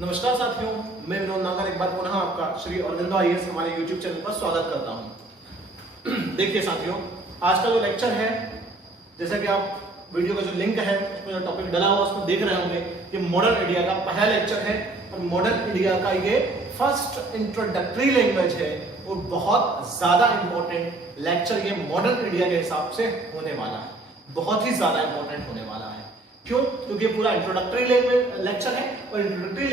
नमस्कार साथियों, मैं विनोद नागर एक बार पुनः आपका श्री अरविंदो आईएएस हमारे YouTube चैनल पर स्वागत करता हूं। देखिए साथियों, आज का जो लेक्चर है, जैसा कि आप वीडियो का जो लिंक है उसमें जो टॉपिक डला हुआ उसमें देख रहे होंगे, ये मॉडर्न इंडिया का पहला लेक्चर है और मॉडर्न इंडिया का ये फर्स्ट इंट्रोडक्टरी लैंग्वेज है और बहुत ज्यादा इंपॉर्टेंट लेक्चर ये मॉडर्न इंडिया के हिसाब से होने वाला है, बहुत ही ज्यादा इंपॉर्टेंट होने वाला है। क्यों? क्योंकि पूरा इंट्रोडक्टरी लेक्चर है और इंट्रोडक्टरी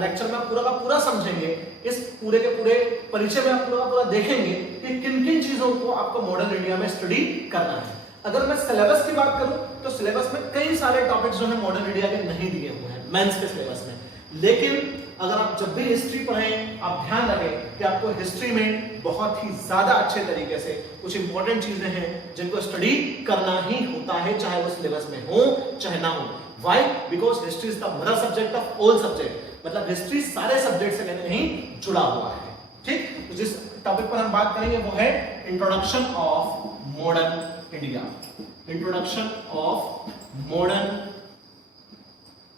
लेक्चर में पूरा का पूरा समझेंगे, इस पूरे के पूरे परिचय में आप पूरा का पूरा देखेंगे कि किन किन चीजों को आपको मॉडर्न इंडिया में स्टडी करना है। अगर मैं सिलेबस की बात करूं तो सिलेबस में कई सारे टॉपिक्स जो है मॉडर्न इंडिया के नहीं दिए हुए हैं मेंस के सिलेबस में, लेकिन अगर आप जब भी हिस्ट्री पढ़ें आप ध्यान रखें कि आपको हिस्ट्री में बहुत ही ज्यादा अच्छे तरीके से कुछ इंपॉर्टेंट चीजें हैं जिनको स्टडी करना ही होता है, चाहे वो सिलेबस में हो चाहे ना हो। Why? Because history is the mother subject of all subject, मतलब हिस्ट्री सारे सब्जेक्ट से कहीं नहीं जुड़ा हुआ है। ठीक, तो जिस टॉपिक पर हम बात करेंगे वो है introduction of modern India. Introduction of modern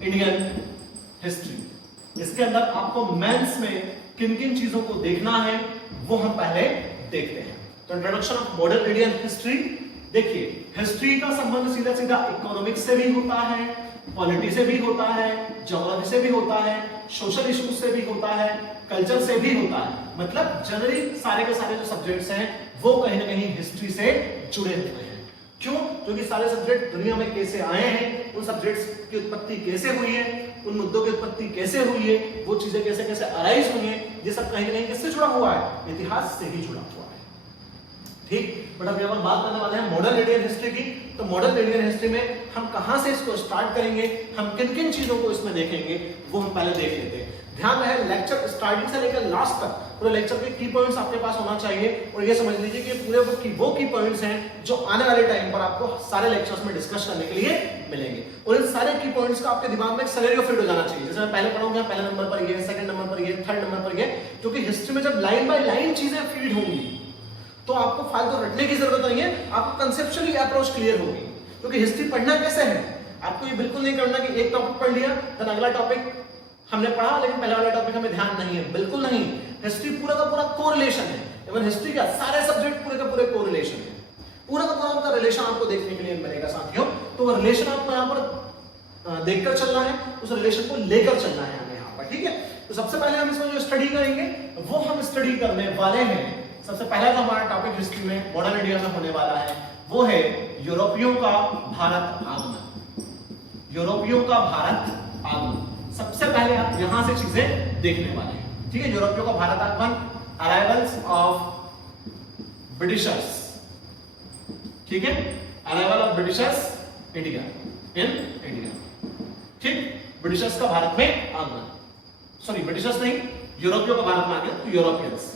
Indian history. इसके अंदर आपको मेंस में किन किन चीजों को देखना है वो हम पहले देखते हैं। तो introduction of modern Indian history, देखिए हिस्ट्री का संबंध सीधा सीधा इकोनॉमिक्स से भी होता है, पॉलिटी से भी होता है, ज्योग्राफी से भी होता है, सोशल इश्यूज से भी होता है, कल्चर से भी होता है। मतलब जनरली सारे के सारे जो सब्जेक्ट्स हैं वो कहीं ना कहीं हिस्ट्री से जुड़े हुए हैं। क्यों? क्योंकि सारे सब्जेक्ट दुनिया में कैसे आए हैं, उन सब्जेक्ट्स की उत्पत्ति कैसे हुई है, उन मुद्दों की उत्पत्ति कैसे हुई है, वो चीजें कैसे कैसे अराइज हुई है, ये सब कहीं ना कहीं किससे जुड़ा हुआ है? इतिहास से ही जुड़ा हुआ है। ठीक, बट अभी हम बात करने वाले हैं मॉडर्न इंडियन हिस्ट्री की। तो मॉडर्न इंडियन हिस्ट्री में हम कहां से इसको स्टार्ट करेंगे, हम किन किन चीजों को इसमें देखेंगे वो हम पहले देख लेते हैं। ध्यान रहे, लेक्चर स्टार्टिंग से लेकर लास्ट तक पूरे लेक्चर के की पॉइंट्स आपके पास होना चाहिए और ये समझ लीजिए कि पूरे वो की पॉइंट्स हैं जो आने वाले टाइम पर आपको सारे लेक्चर्स में डिस्कस करने के लिए मिलेंगे। और इन सारे की पॉइंट्स का आपके दिमाग में एक सिनेरियो फिट हो जाना चाहिए। जैसे मैं पहले पढ़ूंगा, पहले नंबर पर ये, सेकंड नंबर पर ये, थर्ड नंबर पर ये, क्योंकि हिस्ट्री में जब लाइन बाय लाइन चीजें फीड होंगी तो आपको फालतू रटने की जरूरत नहीं है, आपको कंसेप्चुअली अप्रोच क्लियर होगी। क्योंकि हिस्ट्री पढ़ना कैसे है, आपको ये बिल्कुल नहीं करना कि एक टॉपिक पढ़ लिया देन अगला टॉपिक हमने पढ़ा लेकिन पहले वाला टॉपिक हमें ध्यान नहीं है, बिल्कुल नहीं। हिस्ट्री पूरा का पूरा कोरिलेशन है। इवन हिस्ट्री का सारे सब्जेक्ट पूरे का पूरे कोरिलेशन है, पूरा का पूरा उनका रिलेशन आपको देखने के लिए मिलेगा साथियों। तो वो रिलेशन आपको यहाँ पर देखकर चलना है, उस रिलेशन को लेकर चलना है हमें यहाँ पर। ठीक है, तो सबसे पहले हम इसमें जो स्टडी करेंगे वो हम स्टडी करने वाले हैं। सबसे पहला जो हमारा टॉपिक हिस्ट्री में मॉडर्न इंडिया में होने वाला है वो है यूरोपियों का भारत आगमन। यूरोपियों का भारत आगमन सबसे पहले आप यहां से चीजें देखने वाले हैं। ठीक है, यूरोपियों का भारत आगमन, अराइवल्स ऑफ ब्रिटिशर्स। ठीक है, arrival of Britishers India in India. ठीक, ब्रिटिशर्स का भारत में आगमन, सॉरी ब्रिटिशर्स नहीं, यूरोपियों का भारत में आगमन, तो यूरोपियंस,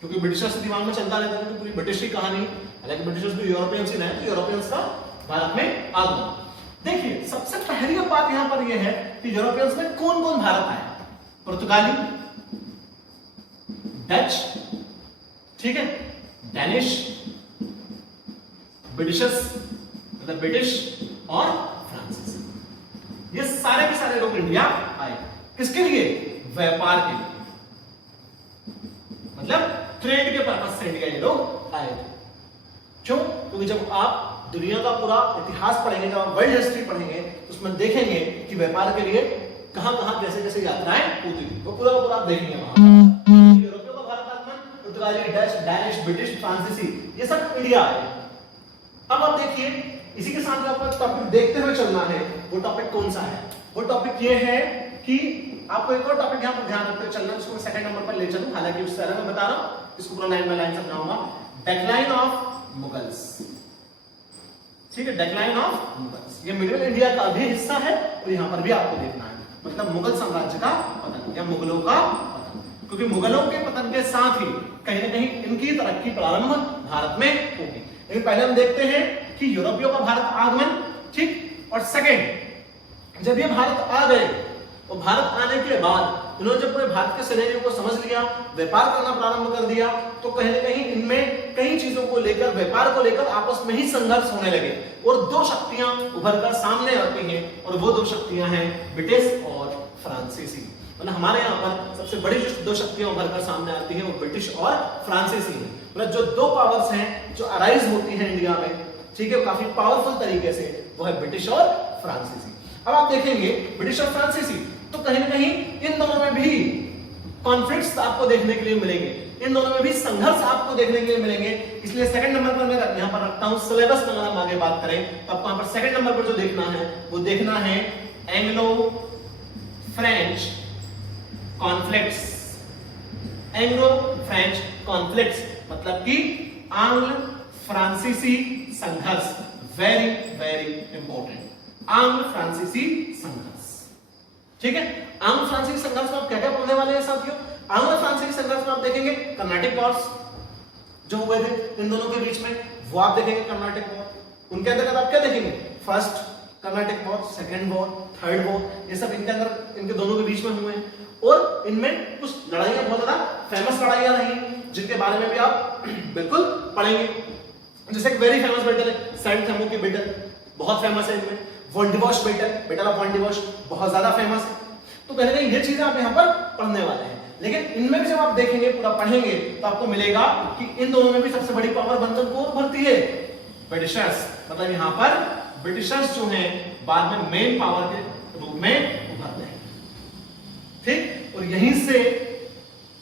क्योंकि ब्रिटिशर्स दिमाग में चलता रहता है कि पूरी ब्रिटिश की कहानी, हालांकि ब्रिटिशर्स भी यूरोपियंस ही नहीं, तो यूरोपियंस का भारत में आगमन। देखिए सबसे पहली बात यहां पर यह है कि यूरोपियंस में कौन कौन भारत आए? पुर्तगाली, डच, ठीक है, डैनिश, ब्रिटिशर्स मतलब ब्रिटिश और फ्रांसीसी, ये सारे के सारे लोग इंडिया आए। किसके लिए? व्यापार के लिए, मतलब ट्रेड के पर्पस से इंडिया ये लोग आए थे। क्यों? क्योंकि जब आप दुनिया का पूरा इतिहास पढ़ेंगे, जब आप वर्ल्ड हिस्ट्री पढ़ेंगे तो उसमें देखेंगे कि व्यापार के लिए कहां कहां कैसे कैसे यात्राएं होती थी, वो पूरा आप देखेंगे वहां पर। यूरोपियों का भारत आगमन, पुर्तगाली, डच, डैनिश, ब्रिटिश, फ्रांसीसी, ये सब इंडिया आए। अब आप देखिए इसी के साथ आपको टॉपिक देखते हुए चलना है। वो टॉपिक कौन सा है? वो टॉपिक ये है कि आपको एक और टॉपिक यहां पर ध्यान रखते हुए चलना है, उसको मैं सेकंड नंबर पर ले चलूं, हालांकि उससे अलग मैं बता रहा हूं, इसको पूरा लाइन बाय लाइन समझाऊंगा। Decline of Mughals. ठीक है, डिक्लाइन ऑफ मुगल्स, ये मिडिल इंडिया का भी हिस्सा है और यहां पर भी आपको देखना है, मतलब मुगल साम्राज्य का पतन या मुगलों का पतन। क्योंकि मुगलों के पतन के साथ ही कहीं ना कहीं इनकी तरक्की प्रारंभ भारत में होगी। लेकिन पहले हम देखते हैं कि यूरोपियों का भारत आगमन, ठीक, और सेकंड जब ये भारत आ गए तो भारत आने के बाद इन्होंने जब पूरे भारत के सिनेरियो को समझ लिया, व्यापार करना प्रारंभ कर दिया, तो कहीं ना कहीं इनमें कई चीजों को लेकर, व्यापार को लेकर आपस में ही संघर्ष होने लगे और दो शक्तियां उभर कर सामने आती हैं और वो दो शक्तियां हैं ब्रिटिश और फ्रांसीसी। मतलब हमारे यहाँ पर सबसे बड़ी जो दो शक्तियां उभर कर सामने आती हैं वो ब्रिटिश और फ्रांसीसी हैं। मतलब जो दो पावर्स हैं जो अराइज होती हैं इंडिया में, ठीक है, काफी पावरफुल तरीके से, वो है ब्रिटिश और फ्रांसीसी। अब आप देखेंगे ब्रिटिश और फ्रांसीसी, तो कहीं ना कहीं इन दोनों में भी कॉन्फ्लिक्ट्स आपको देखने के लिए मिलेंगे, इन दोनों में भी संघर्ष आपको देखने के लिए मिलेंगे। इसलिए सेकंड नंबर पर मैं यहाँ पर रखता हूं सिलेबस में। अगर हम आगे बात करें तो आपको यहाँ पर सेकंड नंबर पर जो देखना है वो देखना है Anglo French conflicts. Anglo French conflicts मतलब कि आंग्ल फ्रांसीसी संघर्ष। वेरी वेरी इंपॉर्टेंट, आंग्ल फ्रांसीसी संघर्ष। ठीक है, आंग्ल फ्रांसीसी संघर्ष में आप क्या क्या पढ़ने वाले हैं साथियों? आंग्ल फ्रांसीसी संघर्ष में आप देखेंगे कर्नाटिक वॉर्स जो हुए थे इन दोनों के बीच में, वो आप देखेंगे कर्नाटिक वॉर। उनके अंतर्गत आप क्या देखेंगे? First Carnatic war, second war, third war, ये सब इनके अंदर, इनके दोनों के बीच में हुए हैं। और इनमें कुछ लड़ाइयां बहुत ज्यादा फेमस लड़ाइयां रही, जिनके बारे में भी आप बिल्कुल पढ़ेंगे। जैसे एक वेरी फेमस बैटल है सैंट थेमो की बैटल, बहुत फेमस है। इनमें वोंडिवॉश बैटल ऑफ वोंडिवॉश बहुत ज्यादा फेमस है। तो कहीं ना कहीं ये चीजें आप यहाँ पर पढ़ने वाले हैं। लेकिन इनमें भी जब आप देखेंगे, पूरा पढ़ेंगे, तो आपको मिलेगा कि इन दोनों में भी सबसे बड़ी पावर बनकर कौन उभरती है? ब्रिटिशर्स। मतलब यहाँ पर ब्रिटिशर्स जो हैं बाद में मेन पावर के रूप में उभरते हैं। ठीक, और यहीं से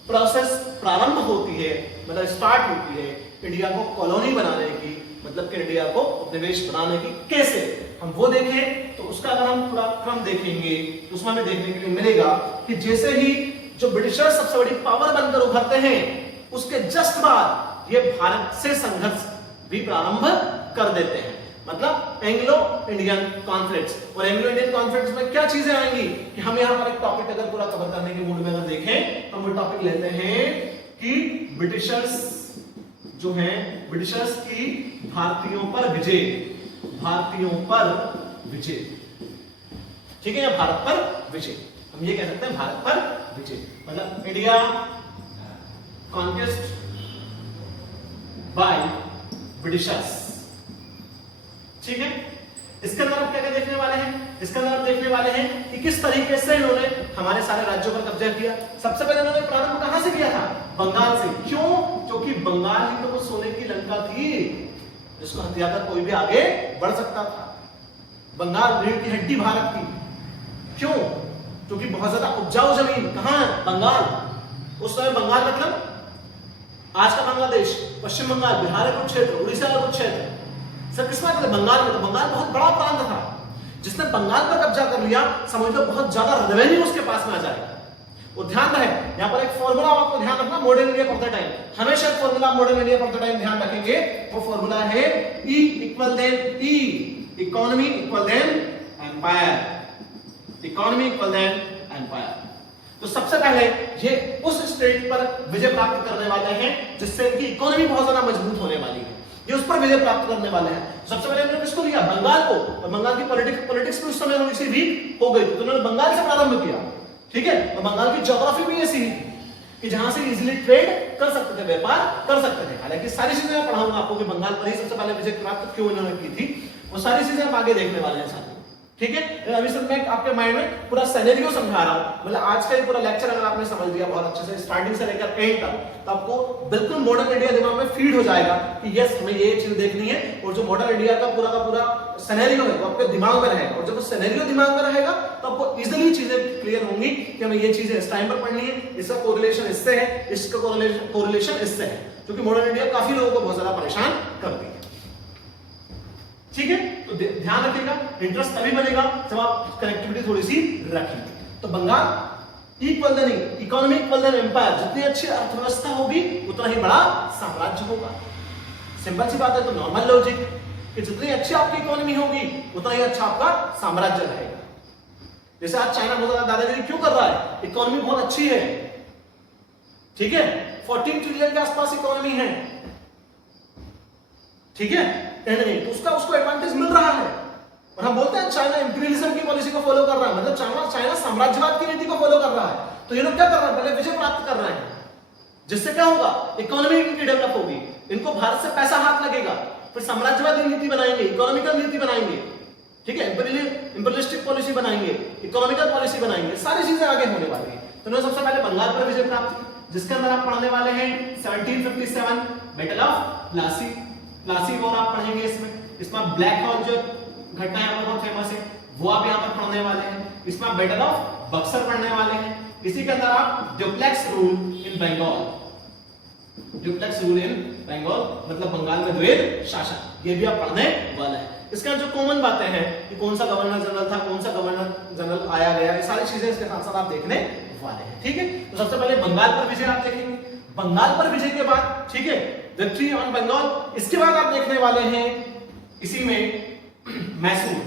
प्रोसेस प्रारंभ होती है, मतलब स्टार्ट होती है इंडिया को कॉलोनी बनाने की, मतलब कि इंडिया को उपनिवेश बनाने की। कैसे हम वो देखें, तो उसका अगर हम पूरा क्रम देखेंगे तो उसमें हमें देखने के लिए मिलेगा कि जैसे ही जो ब्रिटिशर्स सबसे बड़ी पावर बनकर उभरते हैं, उसके जस्ट बाद ये भारत से संघर्ष भी प्रारंभ कर देते हैं। मतलब एंग्लो इंडियन कॉन्फ्लिक्ट्स। और एंग्लो इंडियन कॉन्फ्लिक्ट्स में क्या चीजें आएंगी कि हम यहां पर एक टॉपिक अगर पूरा कवर करने के मूड में अगर देखें, तो हम टॉपिक लेते हैं कि ब्रिटिशर्स जो हैं, ब्रिटिशर्स की भारतीयों पर विजय, भारतीयों पर विजय। ठीक है, या भारत पर विजय, हम ये कह सकते हैं भारत पर विजय। मतलब इंडिया कॉन्क्वेस्ट बाय ब्रिटिशर्स। ठीक है, इसके अंदर आप क्या क्या देखने वाले हैं? इसके अंदर आप देखने वाले हैं कि किस तरीके से इन्होंने हमारे सारे राज्यों पर कब्जा किया। सबसे पहले इन्होंने प्रारंभ कहां से किया था? बंगाल से। क्यों? क्योंकि बंगाल ही तो वो सोने की लंका थी जिसको हथियाकर कोई भी आगे बढ़ सकता था। बंगाल रीढ़ की हड्डी भारत की। क्यों? क्योंकि बहुत ज्यादा उपजाऊ जमीन कहां है? बंगाल। उस समय बंगाल मतलब आज का बांग्लादेश, पश्चिम बंगाल, बिहार का कुछ क्षेत्र, उड़ीसा का कुछ क्षेत्र, सब किसमें आते थे? बंगाल में। तो बंगाल बहुत बड़ा प्रांत था। जिसने बंगाल पर कब्जा कर लिया, समझ लो बहुत ज्यादा रेवेन्यू उसके पास में आ जाएगा। और ध्यान रहे, यहाँ पर एक फॉर्मूला आपको ध्यान रखना मॉडर्न इंडिया पढ़ते टाइम, हमेशा एक फॉर्मूला मॉडर्न इंडिया पढ़ते टाइम ध्यान रखेंगे। वो फॉर्मूला है E equal then E, economy equal then empire, economy equal then empire. तो सबसे पहले ये उस स्टेट पर विजय प्राप्त करने वाले हैं जिससे इनकी इकोनॉमी बहुत ज्यादा मजबूत होने वाली है। ये उस पर विजय प्राप्त करने वाले हैं। सबसे पहले इन्होंने किसको लिया? बंगाल को। और बंगाल की पॉलिटिक्स भी उस समय थोड़ी सी वीक हो गई, तो उन्होंने बंगाल से प्रारंभ किया। ठीक है, और बंगाल की ज्योग्राफी भी ऐसी थी कि जहां से इजीली ट्रेड कर सकते थे, व्यापार कर सकते थे। हालांकि सारी चीजें मैं पढ़ाऊंगा आपको कि बंगाल पर ही सबसे पहले विजय प्राप्त क्यों इन्होंने की थी, वो सारी चीजें हम आगे देखने वाले हैं साथियों। ठीक है, अभी सब मैं आपके माइंड में पूरा सिनेरियो समझा रहा हूं। मतलब आज का ये पूरा लेक्चर अगर आपने समझ लिया बहुत अच्छे से स्टार्टिंग से लेकर एंड तक, तो आपको बिल्कुल मॉडर्न इंडिया दिमाग में फीड हो जाएगा कि यस हमें ये चीज देखनी है। और जो मॉडर्न इंडिया का पूरा सिनेरियो है वो आपके दिमाग में रहेगा। और जब वो सिनेरियो दिमाग में रहेगा तो आपको इजीली चीजें क्लियर होंगी कि हमें ये चीजें इस टाइम पर पढ़नी है, इसका कोरिलेशन इससे है, इसका कोरिलेशन इससे है, क्योंकि मॉडर्न इंडिया काफी लोगों को बहुत ज्यादा परेशान करती है। ठीक है, तो ध्यान रखिएगा, इंटरेस्ट तभी बनेगा जब आप कनेक्टिविटी थोड़ी सी रखेंगे। तो Bengal equal then economy equal then empire, जितनी अच्छी अर्थव्यवस्था होगी उतना ही बड़ा साम्राज्य होगा। सिंपल सी बात है, तो नॉर्मल लॉजिक कि जितनी अच्छी आपकी इकोनॉमी होगी उतना ही अच्छा आपका साम्राज्य रहेगा। जैसे आज चाइना बहुत ज्यादा दादागिरी क्यों कर रहा है? इकोनॉमी बहुत अच्छी है। ठीक है, 14 ट्रिलियन के आसपास इकोनॉमी है। ठीक है, तो उसको एडवांटेज मिल रहा है। और हम बोलते हैं चाइना इंपीरियलिज्म की पॉलिसी को फॉलो कर रहा है, मतलब चाइना साम्राज्यवाद की नीति को फॉलो कर रहा है। तो ये लोग क्या कर रहे हैं, पहले विजय प्राप्त कर रहे हैं, जिससे क्या होगा, इकोनॉमी इनकी डेवलप होगी, इनको भारत से पैसा हाथ लगेगा, फिर साम्राज्यवादी नीति बनाएंगे, इकोनॉमिकल नीति बनाएंगे, ठीक है, इंपीरियलिस्टिक पॉलिसी बनाएंगे, इकोनॉमिकल पॉलिसी बनाएंगे, सारी चीजें आगे होने वाली है। तो उन्होंने सबसे पहले बंगाल पर विजय प्राप्त की, जिसके अंदर आप पढ़ने वाले हैं 1757 बैटल ऑफ प्लासी वॉर आप पढ़ेंगे। इसमें ब्लैक हॉल जो घटना है बहुत फेमस है, वो आप यहाँ पर पढ़ने वाले हैं। इसमें आप बैटल ऑफ बक्सर पढ़ने वाले हैं। इसी के अंदर आप duplex rule in Bengal, duplex rule in Bengal मतलब बंगाल में द्वैध शासन, ये भी आप पढ़ने वाले हैं। इसका जो कॉमन बातें हैं कि कौन सा गवर्नर जनरल था, कौन सा गवर्नर जनरल आया गया, ये सारी चीजें इसके साथ साथ आप देखने वाले हैं, ठीक है। तो सबसे पहले बंगाल पर विजय आप देखेंगे, बंगाल पर विजय के बाद, ठीक है, विक्ट्री ऑन बंगाल। इसके बाद आप देखने वाले हैं इसी में Mysore,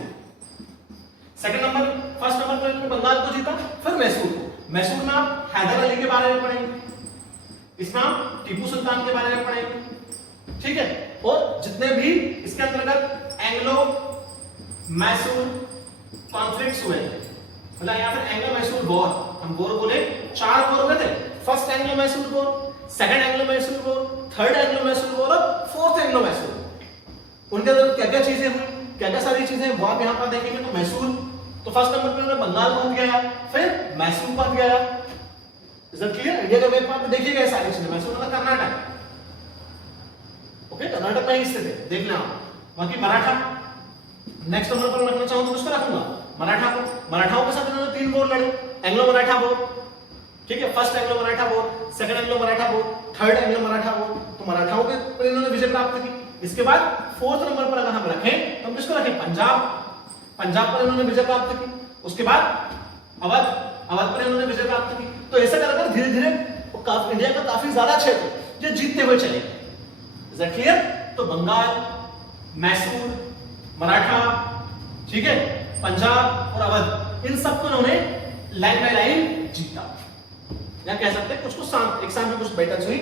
second number, first number पर इन्होंने बंगाल को जीता, फिर मैसूर में आप हैदर अली के बारे में पढ़ेंगे, इसमें आप टीपू सुल्तान के बारे में पढ़ेंगे, ठीक है। और जितने भी इसके अंतर्गत एंग्लो मैसूर कॉन्फ्लिक्ट्स हुए थे, मतलब यहाँ पर एंग्लो मैसूर वॉर, हम वॉर बोले 4 वॉर हुए थे, first Anglo Mysore war, second Anglo Mysore war, third Anglo Mysore war और फोर्थ एंग्लो मैसूर वॉर। उनके अंदर क्या क्या चीजें हुई, क्या क्या सारी चीजें वो आप यहाँ पर देखेंगे। तो मैसूर, तो फर्स्ट नंबर पे उन्होंने बंगाल को गया, फिर मैसूर को गया, इज दैट क्लियर। इंडिया का मैप आप देखिएगा सारी चीजें, मैसूर मतलब कर्नाटक, ओके, कर्नाटक में ही स्थित है, देख लें आप। बाकी मराठा नेक्स्ट नंबर पर रखना चाहूं तो किसको रखूंगा, मराठा को। मराठाओं के साथ इन्होंने 3 वॉर लड़े, एंग्लो मराठा वॉर, ठीक है, first Anglo Maratha war, second Anglo Maratha war, third Anglo Maratha war. तो मराठाओं के पर इन्होंने विजय प्राप्त की। इसके बाद फोर्थ नंबर पर अगर हम रखें तो हम किसको रखें, पंजाब पर इन्होंने विजय प्राप्त की। उसके बाद अवध पर इन्होंने विजय प्राप्त की। तो ऐसा कर धीरे धीरे इंडिया का काफी ज्यादा क्षेत्र जो जीतते हुए चले, इज दैट क्लियर। तो बंगाल, मैसूर, मराठा, ठीक है, पंजाब और अवध, इन सबको इन्होंने लाइन बाय लाइन जीता, या कह सकते हैं कुछ एक साथ में कुछ बैटल्स हुई,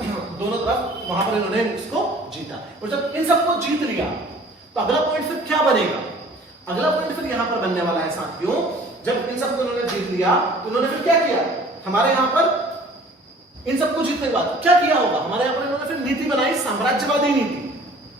दोनों तरफ वहां पर इन्होंने इसको जीता। और जब इन सबको जीत लिया तो अगला पॉइंट फिर क्या बनेगा, अगला पॉइंट फिर यहां पर बनने वाला है साथियों। जब इन सबको इन्होंने जीत लिया तो इन्होंने फिर क्या किया, हमारे यहां पर इन सबको जीतने के बाद क्या किया होगा, हमारे यहां पर इन्होंने फिर नीति बनाई, साम्राज्यवादी नीति,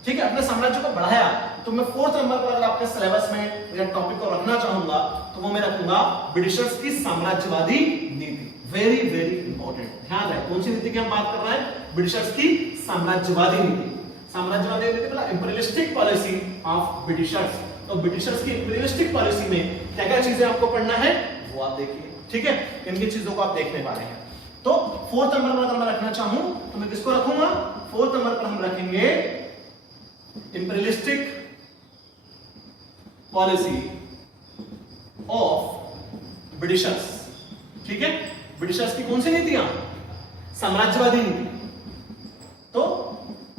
ठीक है, अपने साम्राज्य को बढ़ाया। तो मैं फोर्थ नंबर पर अगर आपके सिलेबस में या टॉपिक को रखना चाहूंगा तो वो मैं रखूंगा ब्रिटिशर्स की साम्राज्यवादी नीति। वेरी वेरी इंपॉर्टेंट, ध्यान रहे कौन सी नीति की हम बात कर रहे हैं, ब्रिटिशर्स की साम्राज्यवादी नीति। साम्राज्यवादी नीति मतलब इंपीरियलिस्टिक पॉलिसी ऑफ ब्रिटिशर्स। तो ब्रिटिशर्स की इंपीरियलिस्टिक पॉलिसी में क्या क्या चीजें आपको पढ़ना है वो आप देखिए, ठीक है, इनकी चीजों को आप देखने वाले हैं। तो फोर्थ नंबर पर अगर मैं रखना चाहूं तो मैं किसको रखूंगा, फोर्थ नंबर पर हम रखेंगे इंपीरियलिस्टिक पॉलिसी ऑफ ब्रिटिशर्स, ठीक है। ब्रिटिशर्स की कौन सी नीतियां, साम्राज्यवादी नीति। तो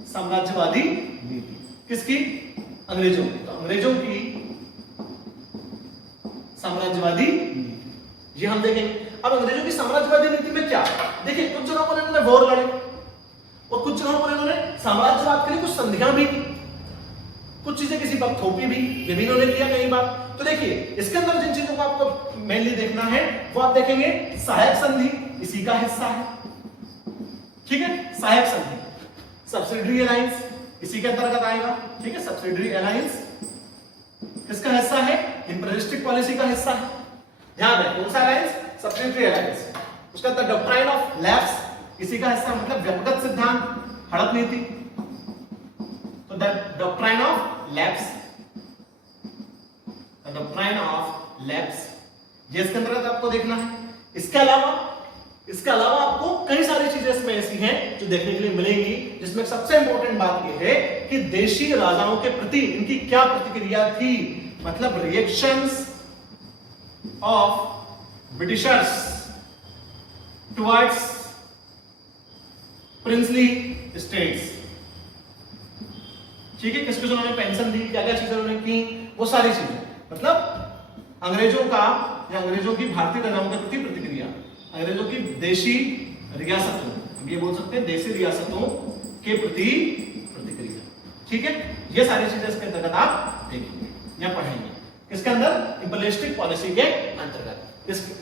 साम्राज्यवादी नीति किसकी, अंग्रेजों की। तो अंग्रेजों की साम्राज्यवादी नीति ये हम देखेंगे। अब अंग्रेजों की साम्राज्यवादी नीति में क्या, देखिए कुछ जगहों पर इन्होंने वॉर लड़े और कुछ जगहों पर इन्होंने साम्राज्यवाद के लिए कुछ संधियां भी की, कुछ चीजें किसी वक्त थोपी भी, ये भी इन्होंने किया कई बार। तो देखिए इसके अंदर जिन चीजों को आपको मेनली देखना है वो आप देखेंगे, सहायक संधि इसी का हिस्सा है, ठीक है, सहायक संधि। सब्सिडरी अलायंस इसी के अंतर्गत आएगा, ठीक है, सब्सिडरी अलायंस किसका हिस्सा है, इंपीरियलिस्टिक पॉलिसी का हिस्सा है। ध्यान रखें कौन सा अलायंस, सब्सिडरी अलायंस। उसका द डॉक्ट्राइन ऑफ लैप्स इसी का हिस्सा, मतलब व्यक्तिगत सिद्धांत, हड़प नीति। तो the doctrine of lapse, the doctrine of lapse ये इसके अंतर्गत आपको देखना है। इसके अलावा आपको कई सारी चीजें इसमें ऐसी हैं जो देखने के लिए मिलेंगी, जिसमें सबसे इंपॉर्टेंट बात यह है कि देशी राजाओं के प्रति इनकी क्या प्रतिक्रिया थी, मतलब reactions of Britishers towards princely states, ठीक है, किसको उन्होंने पेंशन दी, क्या क्या चीजें उन्होंने की, वो सारी चीजें, मतलब अंग्रेजों का या अंग्रेजों की भारतीय राजाओं के प्रति प्रतिक्रिया, अंग्रेजों की देशी रियासतों, हम ये बोल सकते हैं देशी रियासतों के प्रति प्रतिक्रिया, ठीक है, ये सारी चीजें इसके अंतर्गत आप देखेंगे। या पढ़ेंगे। किसके अंदर? इंपीरियलिस्टिक पॉलिसी के अंतर्गत।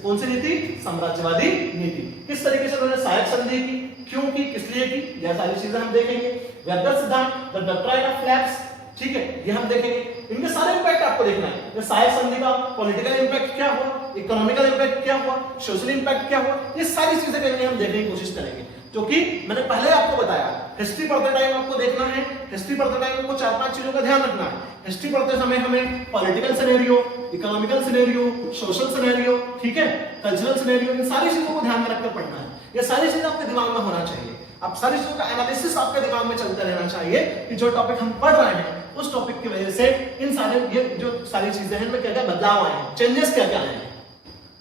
कौन सी नीति? साम्राज्यवादी नीति। किस तरीके से उन्होंने सहायक संधि की, क्यों की, किस लिए की, यह सारी चीजें हम देखेंगे। वेबर सिद्धांत, द डॉक्ट्राइन ऑफ लैप्स, ठीक है, ये हम देखेंगे। इनके सारे इंपैक्ट आपको देखना है। ये सहायक संधि का पॉलिटिकल इंपैक्ट क्या हुआ, इकोनॉमिकल इंपैक्ट क्या हुआ, सोशल इंपैक्ट क्या हुआ, ये सारी चीजें करेंगे, हम देखने की कोशिश करेंगे। क्योंकि मैंने पहले आपको बताया, हिस्ट्री पढ़ते टाइम आपको देखना है, हिस्ट्री पढ़ते टाइम आपको 4-5 चीजों का ध्यान रखना है। हिस्ट्री पढ़ते समय हमें political scenario, economical scenario, social scenario, ठीक है, कल्चरल सिनेरियो, इन सारी चीजों को ध्यान में रखकर पढ़ना है। ये सारी चीजें आपके दिमाग में होना चाहिए। अब सारी चीजों का एनालिसिस आपके दिमाग में चलते रहना चाहिए कि जो टॉपिक हम पढ़ रहे हैं उस टॉपिक की वजह से इन सारे ये जो सारी चीजें हैं इनमें क्या क्या बदलाव आए हैं, चेंजेस क्या क्या आए हैं,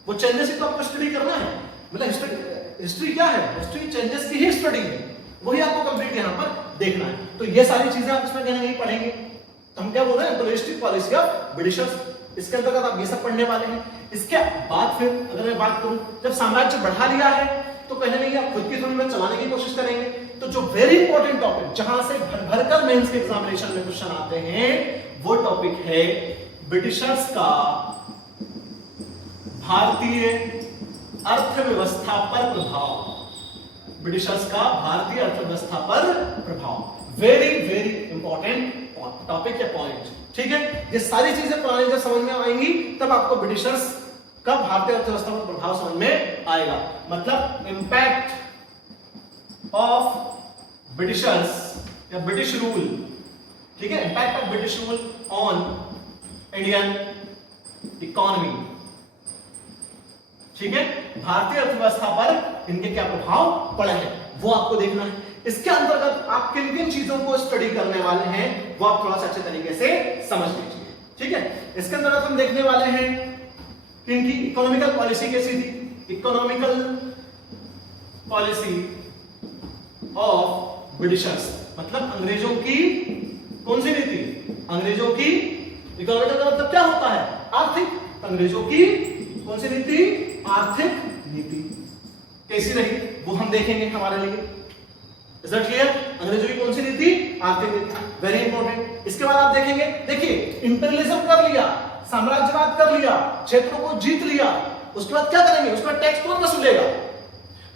वो चेंजेस ही तो आपको स्टडी करना है। मतलब हिस्ट्री क्या है? हिस्ट्री चेंजेस की ही स्टडी है, वही आपको कंप्लीट यहाँ पर देखना है। तो ये सारी चीजें आप इसमें कहीं नहीं पढ़ेंगे। तो हम क्या बोल रहे हैं? इंपीरियलिस्टिक पॉलिसी ऑफ ब्रिटिशर्स, इसके अंतर्गत आप ये सब पढ़ने वाले हैं। इसके बाद फिर अगर मैं बात करूं, जब साम्राज्य बढ़ा लिया है तो कहीं नहीं आप खुद की धुन में चलाने की कोशिश करेंगे। तो जो वेरी इंपॉर्टेंट टॉपिक, जहां से भर कर मेंस के एग्जामिनेशन में क्वेश्चन आते हैं, वो टॉपिक है ब्रिटिशर्स का भारतीय अर्थव्यवस्था पर प्रभाव। ब्रिटिशर्स का भारतीय अर्थव्यवस्था पर प्रभाव, वेरी वेरी इंपॉर्टेंट टॉपिक या पॉइंट, ठीक है। ये सारी चीजें पुरानी जब समझ में आएंगी तब आपको ब्रिटिशर्स का भारतीय अर्थव्यवस्था पर प्रभाव समझ में आएगा। मतलब इंपैक्ट ऑफ ब्रिटिशर्स या ब्रिटिश रूल, ठीक है, impact of British rule on Indian economy, ठीक है, भारतीय अर्थव्यवस्था पर इनके क्या प्रभाव पड़े हैं वो आपको देखना है। इसके अंतर्गत आप किन किन चीजों को स्टडी करने वाले हैं वो आप थोड़ा सा अच्छे तरीके से समझ लीजिए, ठीक है। इसके अंतर्गत हम देखने वाले हैं कि इनकी इकोनॉमिकल पॉलिसी कैसी थी, इकोनॉमिकल पॉलिसी ऑफ ब्रिटिशर्स, मतलब अंग्रेजों की कौन सी नीति, अंग्रेजों की इकोनॉमिकल का मतलब क्या होता है? आर्थिक। अंग्रेजों की कौन सी नीति? आर्थिक नीति कैसी रही वो हम देखेंगे हमारे लिए। Is that clear? अंग्रेजों की कौन सी नीति? आर्थिक नीति, वेरी इंपॉर्टेंट। इसके बाद आप देखेंगे, देखिए इंपीरियलिज्म कर लिया, साम्राज्यवाद कर लिया, क्षेत्रों को जीत लिया, उसके बाद क्या करेंगे? उसके बाद टैक्स कौन वसूलेगा?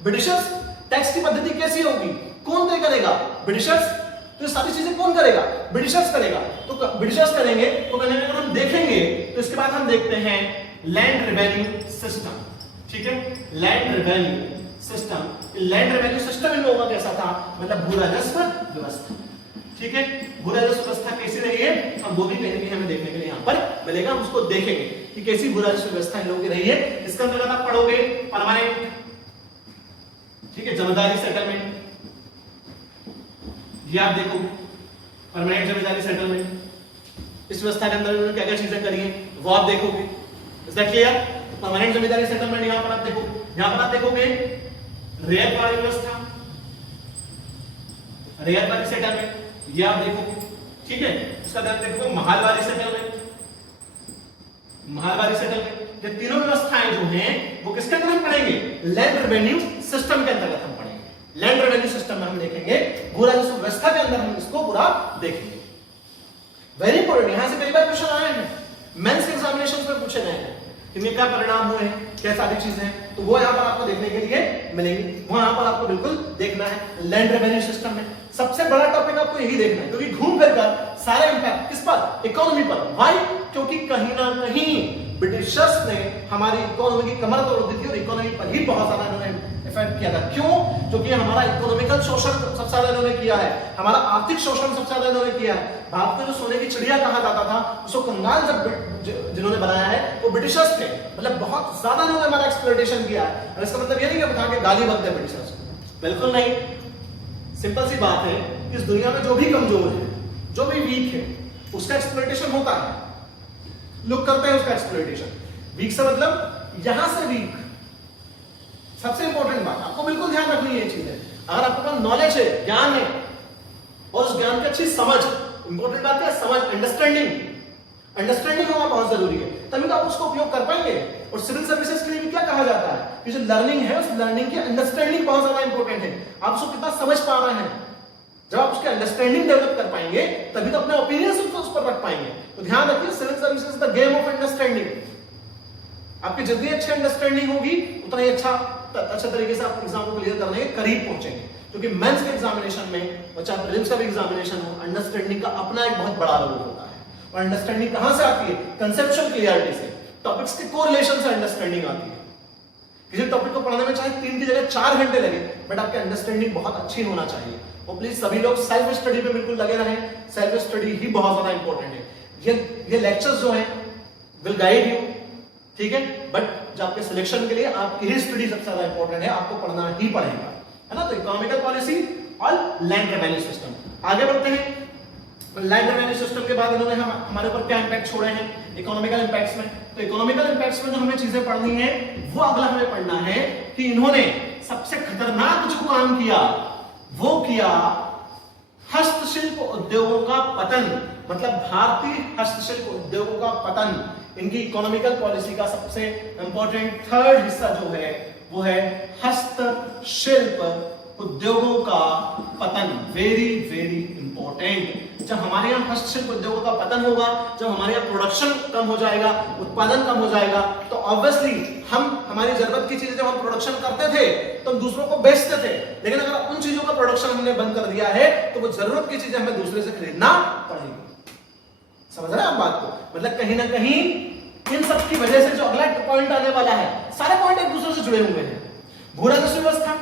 ब्रिटिशर्स। टैक्स की पद्धति कैसी होगी? कौन तय करेगा? ब्रिटिशर्स। तो ये सारी चीजें कौन करेगा? ब्रिटिशर्स करेगा। तो ब्रिटिशर्स करेंगे तो अगर हम देखेंगे तो इसके बाद हम देखते हैं लैंड रेवेन्यू सिस्टम, ठीक है, land revenue system. Land revenue system in लोगों का कैसा था? मतलब भू राजस्व व्यवस्था, ठीक है, भू राजस्व व्यवस्था कैसी रही है हम वो भी कहीं ना कहीं हमें देखने के लिए यहाँ पर मिलेगा, हम उसको देखेंगे कि कैसी भू राजस्व व्यवस्था इन लोगों की रही है। इसका अंतर्गत आप पढ़ोगे परमानेंट, ठीक है, जमींदारी सेटलमेंट, ये आप देखोगे परमानेंट जमींदारी सेटलमेंट, इस व्यवस्था के अंदर उन्होंने क्या क्या चीजें करी है वो आप देखोगे। Is that clear? Permanent zamindari settlement यहां पर आप देखोगे, यहां पर आप देखोगे रैयत वाली व्यवस्था, रैयत वाली सेटलमेंट ये आप देखोगे, ठीक है। इसका बाद देखोगे महलवारी सेटलमेंट, महलवारी सेटलमेंट। ये तीनों व्यवस्थाएं जो हैं वो किसके अंदर हम पढ़ेंगे? लैंड रेवेन्यू सिस्टम के अंतर्गत हम पढ़ेंगे। लैंड रेवेन्यू सिस्टम में हम देखेंगे, भू राजस्व व्यवस्था के अंदर हम इसको पूरा देखेंगे। वेरी इंपॉर्टेंट, यहां से कई बार क्वेश्चन आए हैं, मेंस एग्जामिनेशंस में पूछे गए हैं, इनके क्या परिणाम हुए हैं, क्या सारी चीजें हैं, तो वो यहां पर आपको देखने के लिए मिलेंगी। वहां पर आपको बिल्कुल देखना है लैंड रेवेन्यू सिस्टम में। सबसे बड़ा टॉपिक आपको यही देखना है, क्योंकि घूम फिर कर सारे इंपैक्ट किस पर? इकोनॉमी पर। व्हाई? क्योंकि कहीं ना कहीं ब्रिटिशर्स ने हमारी इकोनॉमी की कमर तोड़ दी थी और इकोनॉमी पर ही बहुत ज्यादा इन्होंने इफेक्ट किया था। क्यों? क्योंकि हमारा इकोनॉमिकल शोषण सबसे ज्यादा इन्होंने किया है, हमारा आर्थिक शोषण सबसे ज्यादा इन्होंने किया है। भारत को जो सोने की चिड़िया कहा जाता था, उसको कंगाल जब जिन्होंने बनाया है वो ब्रिटिशर्स थे। मतलब बहुत ज्यादा इन्होंने हमारा एक्सप्लॉयटेशन किया है। और इसका मतलब ये नहीं कि उठा के गाली बकते हैं ब्रिटिशर्स को, बिल्कुल नहीं। सिंपल सी बात है कि इस दुनिया में जो भी कमजोर है, जो भी वीक है, उसका एक्सप्लॉयटेशन होता है, लोग करते हैं उसका एक्सप्लॉयटेशन। वीक से मतलब यहां से वीक। सबसे इंपॉर्टेंट बात आपको बिल्कुल ध्यान रखनी है ये चीज है। अगर आपके पास नॉलेज है, ज्ञान है और उस ज्ञान की अच्छी समझ, इंपॉर्टेंट बात है समझ, अंडरस्टैंडिंग होना बहुत जरूरी है, तभी तो आप उसको उपयोग कर पाएंगे। और सिविल सर्विसेज के लिए भी क्या कहा जाता है कि जो लर्निंग है उस लर्निंग की अंडरस्टैंडिंग बहुत ज्यादा इंपॉर्टेंट है। आप उसको कितना समझ पा रहे हैं, जब आप उसकी अंडरस्टैंडिंग डेवलप कर पाएंगे तभी तो अपने ओपिनियंस उस पर रख पाएंगे। तो ध्यान रखिए, civil services the game of understanding. आपकी जितनी अच्छी अंडरस्टैंडिंग होगी उतना ही अच्छा तरीके से आप एग्जाम को क्लियर करने के करीब पहुंचेंगे। क्योंकि मेंस के एग्जामिनेशन में और चाहे प्रीलिम्स का भी एग्जामिनेशन हो, अंडरस्टैंडिंग का अपना एक बहुत बड़ा रोल होता है। और अंडरस्टैंडिंग कहां से आती है? कंसेप्चुअल क्लियरिटी से, टॉपिक्स के कोरिलेशन से अंडरस्टैंडिंग आती है। किसी टॉपिक को पढ़ने में चाहे 3 की जगह 4 घंटे लगे, बट आपकी अंडरस्टैंडिंग बहुत अच्छी होना चाहिए। और प्लीज सभी लोग सेल्फ स्टडी पे बिल्कुल लगे रहें, सेल्फ स्टडी ही बहुत ज्यादा इंपॉर्टेंट है। ये लेक्चर्स जो हैं विल गाइड यू, ठीक है, बट जो आपके सिलेक्शन के लिए आपकी ही स्टडी सबसे ज्यादा इंपॉर्टेंट है, आपको पढ़ना ही पड़ेगा, है ना। तो इकोनॉमिकल पॉलिसी और लैंड रेवेन्यू सिस्टम, आगे बढ़ते हैं। लैंड रेवेन्यू सिस्टम के बाद इन्होंने हमारे ऊपर क्या इंपैक्ट छोड़े हैं इकोनॉमिकल इंपैक्ट्स में। तो इकोनॉमिकल इंपैक्ट्स में जो हमें चीजें पढ़नी है वो अगला हमें पढ़ना है कि इन्होंने सबसे खतरनाक जो काम किया वो किया हस्तशिल्प उद्योगों का पतन। मतलब भारतीय हस्तशिल्प उद्योगों का पतन। इनकी इकोनॉमिकल पॉलिसी का सबसे इंपॉर्टेंट थर्ड हिस्सा जो है वो है हस्तशिल्प उद्योगों का पतन। Very very important. जब हमारे यहाँ हस्तशिल्प उद्योगों का पतन होगा, जब हमारे यहाँ प्रोडक्शन कम हो जाएगा, उत्पादन कम हो जाएगा, तो ऑब्वियसली हम हमारी जरूरत की चीजें जब हम प्रोडक्शन करते थे तो हम दूसरों को बेचते थे। लेकिन अगर उन चीजों का प्रोडक्शन हमने बंद कर दिया है तो वो जरूरत की चीजें हमें दूसरे से खरीदना पड़ेगी। समझ रहे हैं आप बात को? मतलब कहीं ना कहीं इन सब की वजह से जो अगला पॉइंट आने वाला है, सारे पॉइंट एक दूसरे से जुड़े हुए हैं। भू राजस्व व्यवस्था,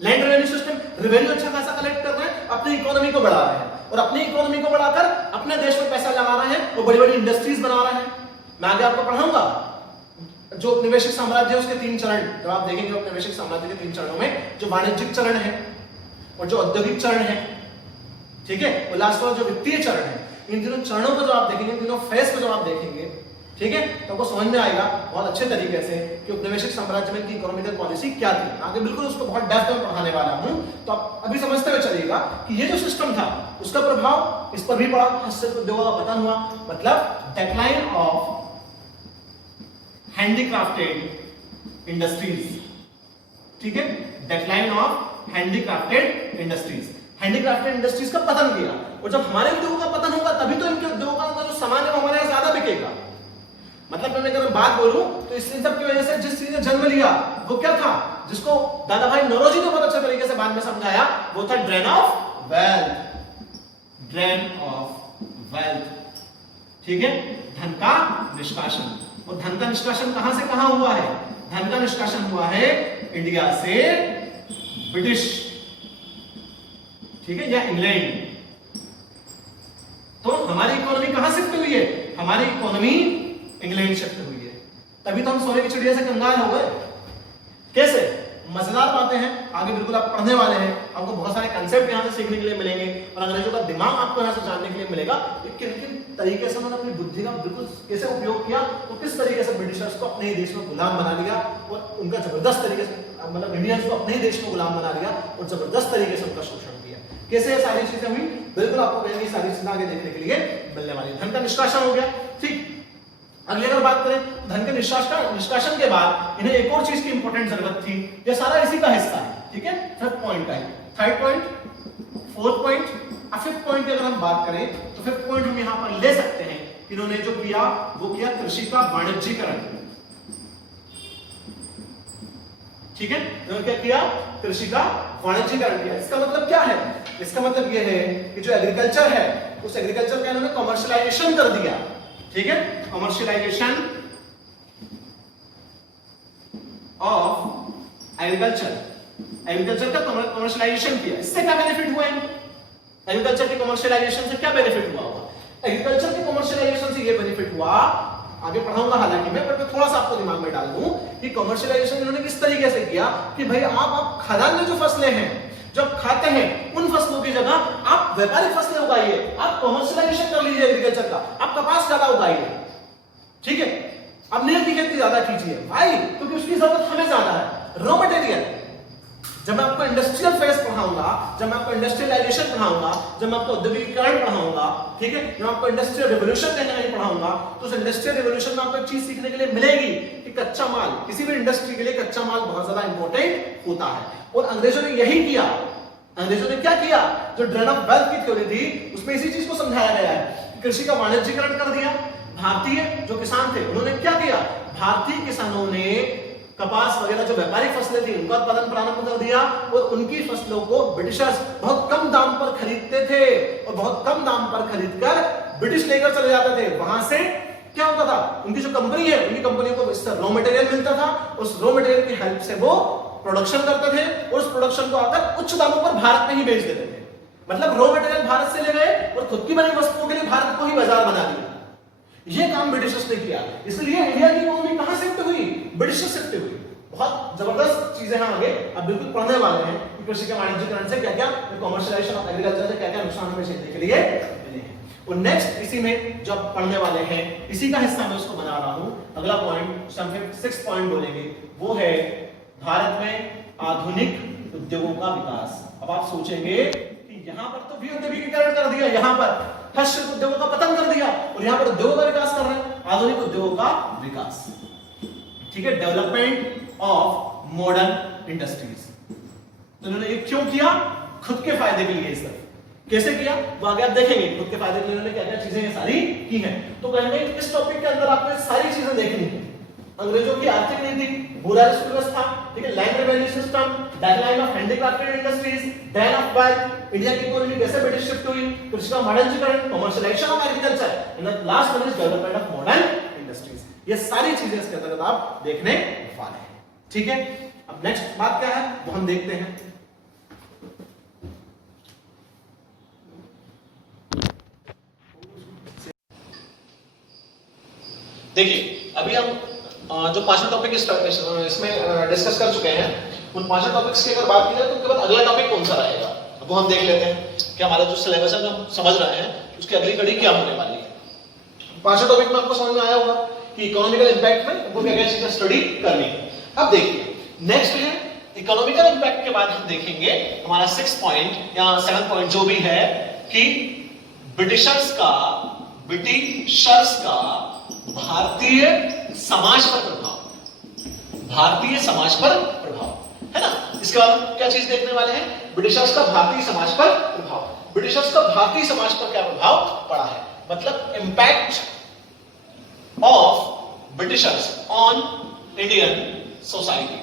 लैंड रेवेन्यू सिस्टम, रेवेन्यू अच्छा खासा कलेक्ट कर रहे हैं, अपनी इकोनॉमी को बढ़ा रहे हैं, और अपनी इकोनॉमी को बढ़ाकर अपने देश में पैसा लगा रहे हैं, वो बड़ी बड़ी इंडस्ट्रीज बना रहे हैं। मैं आगे आपको पढ़ाऊंगा जो औपनिवेशिक साम्राज्य है उसके 3 चरण, जब आप देखेंगे औपनिवेशिक साम्राज्य के 3 चरणों में जो वाणिज्यिक चरण है और जो औद्योगिक चरण है, ठीक है, और लास्ट वाला जो वित्तीय चरण है, इन तीनों चरणों को जो आप देखेंगे, तीनों फेज को जो आप देखेंगे, ठीक है, तो आपको समझ में आएगा बहुत अच्छे तरीके से कि औपनिवेशिक साम्राज्य में की इकोनॉमिकल पॉलिसी क्या थी। आगे बिल्कुल उसको बहुत डेप्थ में पढ़ाने वाला हूं, तो आप अभी समझते हुए चलिएगा कि ये जो सिस्टम था उसका प्रभाव इस पर भी पड़ा। हस्तशिल्प उद्योगों का पतन हुआ, मतलब डिक्लाइन ऑफ हैंडीक्राफ्टेड इंडस्ट्रीज, ठीक है, decline of handicrafted industries. Handicrafted industries का पतन किया, और जब हमारे उद्योगों का पतन होगा तभी तो इनके उद्योगों का जो सामान है वो हमारे यहाँ ज्यादा बिकेगा। मतलब मैं अगर बात बोलूं तो इस सब की वजह से जिस चीज ने जन्म लिया वो क्या था, जिसको दादा भाई नौरोजी ने बहुत अच्छे तरीके से बाद में समझाया, वो था drain of wealth. Drain of wealth, ठीक है, धन का निष्कासन। और धन का निष्कासन कहां से कहां हुआ है? धन का निष्कासन हुआ है इंडिया से ब्रिटिश, ठीक है, या इंग्लैंड। तो हमारी इकोनॉमी कहां शिफ्ट हुई है? हमारी इकोनॉमी इंग्लैंड शिफ्ट हुई है। तभी तो हम सोने की चिड़िया से कंगाल हो गए। कैसे? मजेदार बातें हैं, आगे बिल्कुल आप पढ़ने वाले हैं, आपको बहुत सारे कंसेप्ट यहां से सीखने के लिए मिलेंगे, और अंग्रेजों का दिमाग आपको यहां से जानने के लिए मिलेगा कि किन किन तरीके से उन्होंने अपनी बुद्धि का बिल्कुल कैसे उपयोग किया, और किस तरीके से ब्रिटिशर्स को अपने ही देश में गुलाम बना लिया, और उनका जबरदस्त तरीके से मतलब इंडियंस को अपने ही देश में गुलाम बना लिया, और जबरदस्त तरीके से उनका शोषण किया। कैसे सारी चीजें हुई, बिल्कुल आपको कहेंगे सारी चीजें आगे देखने के लिए मिलने वाली है। धन का निष्कासन हो गया, ठीक। अगली अगर बात करें धन के निष्कासन के बाद इन्हें एक और चीज की इंपॉर्टेंट जरूरत थी, ये सारा इसी का हिस्सा है, ठीक है। फिफ्थ पॉइंट का है, third point, fourth point, fifth point की अगर हम बात करें तो फिफ्थ पॉइंट हम यहां पर ले सकते हैं। इन्होंने जो किया वो किया कृषि का वाणिज्यीकरण, ठीक है। इन्होंने क्या किया? कृषि का वाणिज्यीकरण किया। इसका मतलब क्या है? इसका मतलब यह है कि जो एग्रीकल्चर है उस एग्रीकल्चर का इन्होंने कमर्शियलाइजेशन कर दिया, ठीक है, कमर्शियलाइजेशन ऑफ एग्रीकल्चर। एग्रीकल्चर का कमर्शियलाइजेशन किया। इससे क्या बेनिफिट हुआ इनको? एग्रीकल्चर के कमर्शियलाइजेशन से क्या बेनिफिट हुआ होगा? एग्रीकल्चर के कमर्शियलाइजेशन से ये बेनिफिट हुआ, आगे पढ़ाऊंगा हालांकि मैं, बट मैं थोड़ा सा आपको दिमाग में डाल दूं कि कमर्शियलाइजेशन इन्होंने किस तरीके से किया कि भाई आप खाद्यान्न में जो फसलें हैं जब खाते हैं उन फसलों की जगह आप व्यापारिक फसलें उगाइए, आप कमर्शियलाइजेशन कर लीजिए एग्रीकल्चर का, आप कपास ज्यादा उगाइए, ठीक है, आप नील की खेती ज्यादा कीजिए भाई, क्योंकि उसकी जरूरत हमें ज्यादा है। रॉ मटेरियल, जब मैं आपको इंडस्ट्रियल फेज पढ़ाऊंगा, जब मैं आपको इंडस्ट्रियलाइजेशन पढ़ाऊंगा, जब मैं आपको औद्योगिकीकरण पढ़ाऊंगा, ठीक है, जब आपको इंडस्ट्रियल रिवोल्यूशन देखने के लिए पढ़ाऊंगा, तो उस इंडस्ट्रियल रिवोल्यूशन में आपको एक चीज सीखने के लिए मिलेगी कि कच्चा माल, किसी भी इंडस्ट्री के लिए कच्चा माल बहुत ज्यादा इंपॉर्टेंट होता है। और अंग्रेजों ने यही किया, अंग्रेजों ने क्या किया, जो ड्रेन ऑफ वेल्थ की थ्योरी थी उसमें इसी चीज को समझाया गया है। कृषि का वाणिज्यीकरण कर दिया। भारतीय जो किसान थे उन्होंने क्या किया, भारतीय किसानों ने कपास वगैरह जो व्यापारिक फसलें थी उनका उत्पादन प्रारंभ कर दिया और उनकी फसलों को ब्रिटिशर्स बहुत कम दाम पर खरीदते थे और बहुत कम दाम पर खरीदकर ब्रिटिश लेकर चले जाते थे। वहां से क्या होता था, उनकी जो कंपनी है उनकी कंपनियों को इससे रॉ मटेरियल मिलता था, उस रॉ मटेरियल की हेल्प से वो प्रोडक्शन करते थे और उस प्रोडक्शन को आकर उच्च दामों पर भारत में ही बेच देते थे। मतलब रॉ मटेरियल भारत से ले गए और खुद की बनी वस्तुओं के लिए भारत को ही बाजार बना दिया। ये काम ब्रिटिशर्स ने किया, इसलिए इंडिया की इकोनॉमी कहां शिफ्ट हुई, ब्रिटिश शिफ्ट हुई। बहुत जबरदस्त चीजें हैं आगे अब बिल्कुल पढ़ने वाले हैं कि कृषि के वाणिज्यीकरण से क्या क्या, कॉमर्शियलाइजेशन ऑफ एग्रीकल्चर से क्या क्या नुकसान हमें झेलने के लिए मिले हैं। और नेक्स्ट इसी में जो पढ़ने वाले हैं इसी का हिस्सा मैं उसको बना रहा हूं। अगला पॉइंट हम 6 पॉइंट बोलेंगे वो है भारत में आधुनिक उद्योगों का विकास। अब आप सोचेंगे कि यहां पर तो औद्योगिकीकरण कर दिया, यहां पर हस्तशिल्प उद्योगों का पतन कर दिया और यहां पर उद्योगों का विकास कर रहे हैं, आधुनिक उद्योगों का विकास। ठीक है, डेवलपमेंट ऑफ मॉडर्न इंडस्ट्रीज। तो इन्होंने ये क्यों किया, खुद के फायदे के लिए। सर कैसे किया वो आगे आप देखेंगे, खुद के फायदे के लिए उन्होंने क्या क्या चीजें सारी की हैं। तो कहेंगे इस टॉपिक के अंदर आपको सारी चीजें देखनी है। अंग्रेजों की आर्थिक नीति, भू राजस्व व्यवस्था, ठीक है, land revenue system, decline of handicrafted industries, drain of wealth, India की इकोनॉमी कैसे ब्रिटिश शिफ्ट हुई, कृषि का वाणिज्यीकरण, commercialization of agriculture and the last one is development of modern industries. ये सारी चीजें इसके अंतर्गत आप देखने वाले हैं। ठीक है, अब नेक्स्ट बात क्या है वो हम देखते हैं। देखिए अभी हम जो पांचवा टॉपिक इसमें डिस्कस कर चुके हैं, उन पांचों टॉपिक्स की अगर बात की जाए तो उसके बाद अगला टॉपिक कौन सा रहेगा वो हम देख लेते हैं कि हमारा जो सिलेबस है हम समझ रहे हैं उसकी अगली कड़ी क्या होने वाली है। पांचों टॉपिक में आपको समझ में आया होगा कि इकोनॉमिकल इंपैक्ट में वो क्या क्या चीजें स्टडी करनी है। अब देखिए नेक्स्ट है इकोनॉमिकल इंपैक्ट के बाद हम देखेंगे हमारा 6 पॉइंट या 7 पॉइंट जो भी है कि ब्रिटिशर्स का भारतीय समाज पर प्रभाव, भारतीय समाज पर प्रभाव है ना। इसके बाद क्या चीज देखने वाले हैं, ब्रिटिशर्स का भारतीय समाज पर प्रभाव, ब्रिटिशर्स का भारतीय समाज पर क्या प्रभाव पड़ा है, मतलब impact of Britishers on Indian society,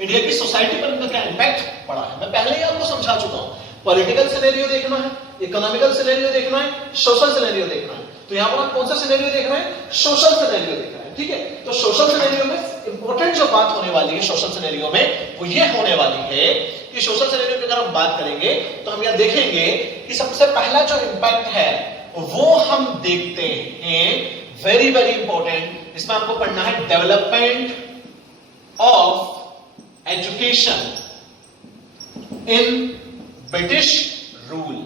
India की सोसाइटी पर इनका क्या इंपैक्ट पड़ा है। मैं पहले ही आपको समझा चुका हूं, पॉलिटिकल सिनेरियो देखना है, इकोनॉमिकल सिनेरियो देखना है, सोशल सिनेरियो देखना है। तो यहां पर आप कौन सा सिनेरियो देख रहे हैं, सोशल सिनेरियो देख रहे हैं। ठीक है, तो सोशल सिनेरियो में इंपॉर्टेंट जो बात होने वाली है सोशल सिनेरियो में वो ये होने वाली है कि सोशल सिनेरियो की अगर हम बात करेंगे तो हम यह देखेंगे कि सबसे पहला जो इंपैक्ट है वो हम देखते हैं, वेरी वेरी इंपॉर्टेंट, इसमें आपको पढ़ना है development of education in British rule,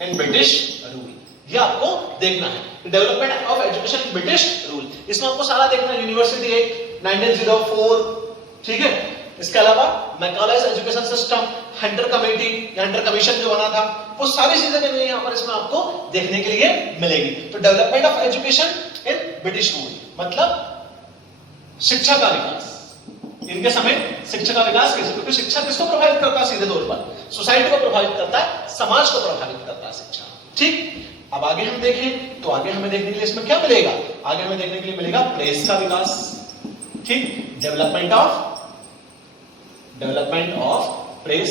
in British rule, ये आपको देखना है। Development of education in British rule, इसमें आपको सारा देखना है, यूनिवर्सिटी एक्ट 1904, ठीक है। इसके अलावा मैकॉलेज एजुकेशन सिस्टम, हंटर कमेटी या हंटर कमीशन जो बना था, वो सारी चीजें यहां पर इसमें आपको देखने के लिए मिलेगी। तो development of education in British rule मतलब शिक्षा का विकास, इनके समय शिक्षा का विकास कैसे, क्योंकि शिक्षा किसको प्रभावित करता है, सीधे तौर पर सोसाइटी को प्रभावित करता है, समाज को प्रभावित करता है शिक्षा। ठीक, अब आगे हम देखें तो आगे हमें देखने के लिए इसमें क्या मिलेगा, आगे हमें देखने के लिए मिलेगा प्रेस का विकास। ठीक, डेवलपमेंट ऑफ प्रेस,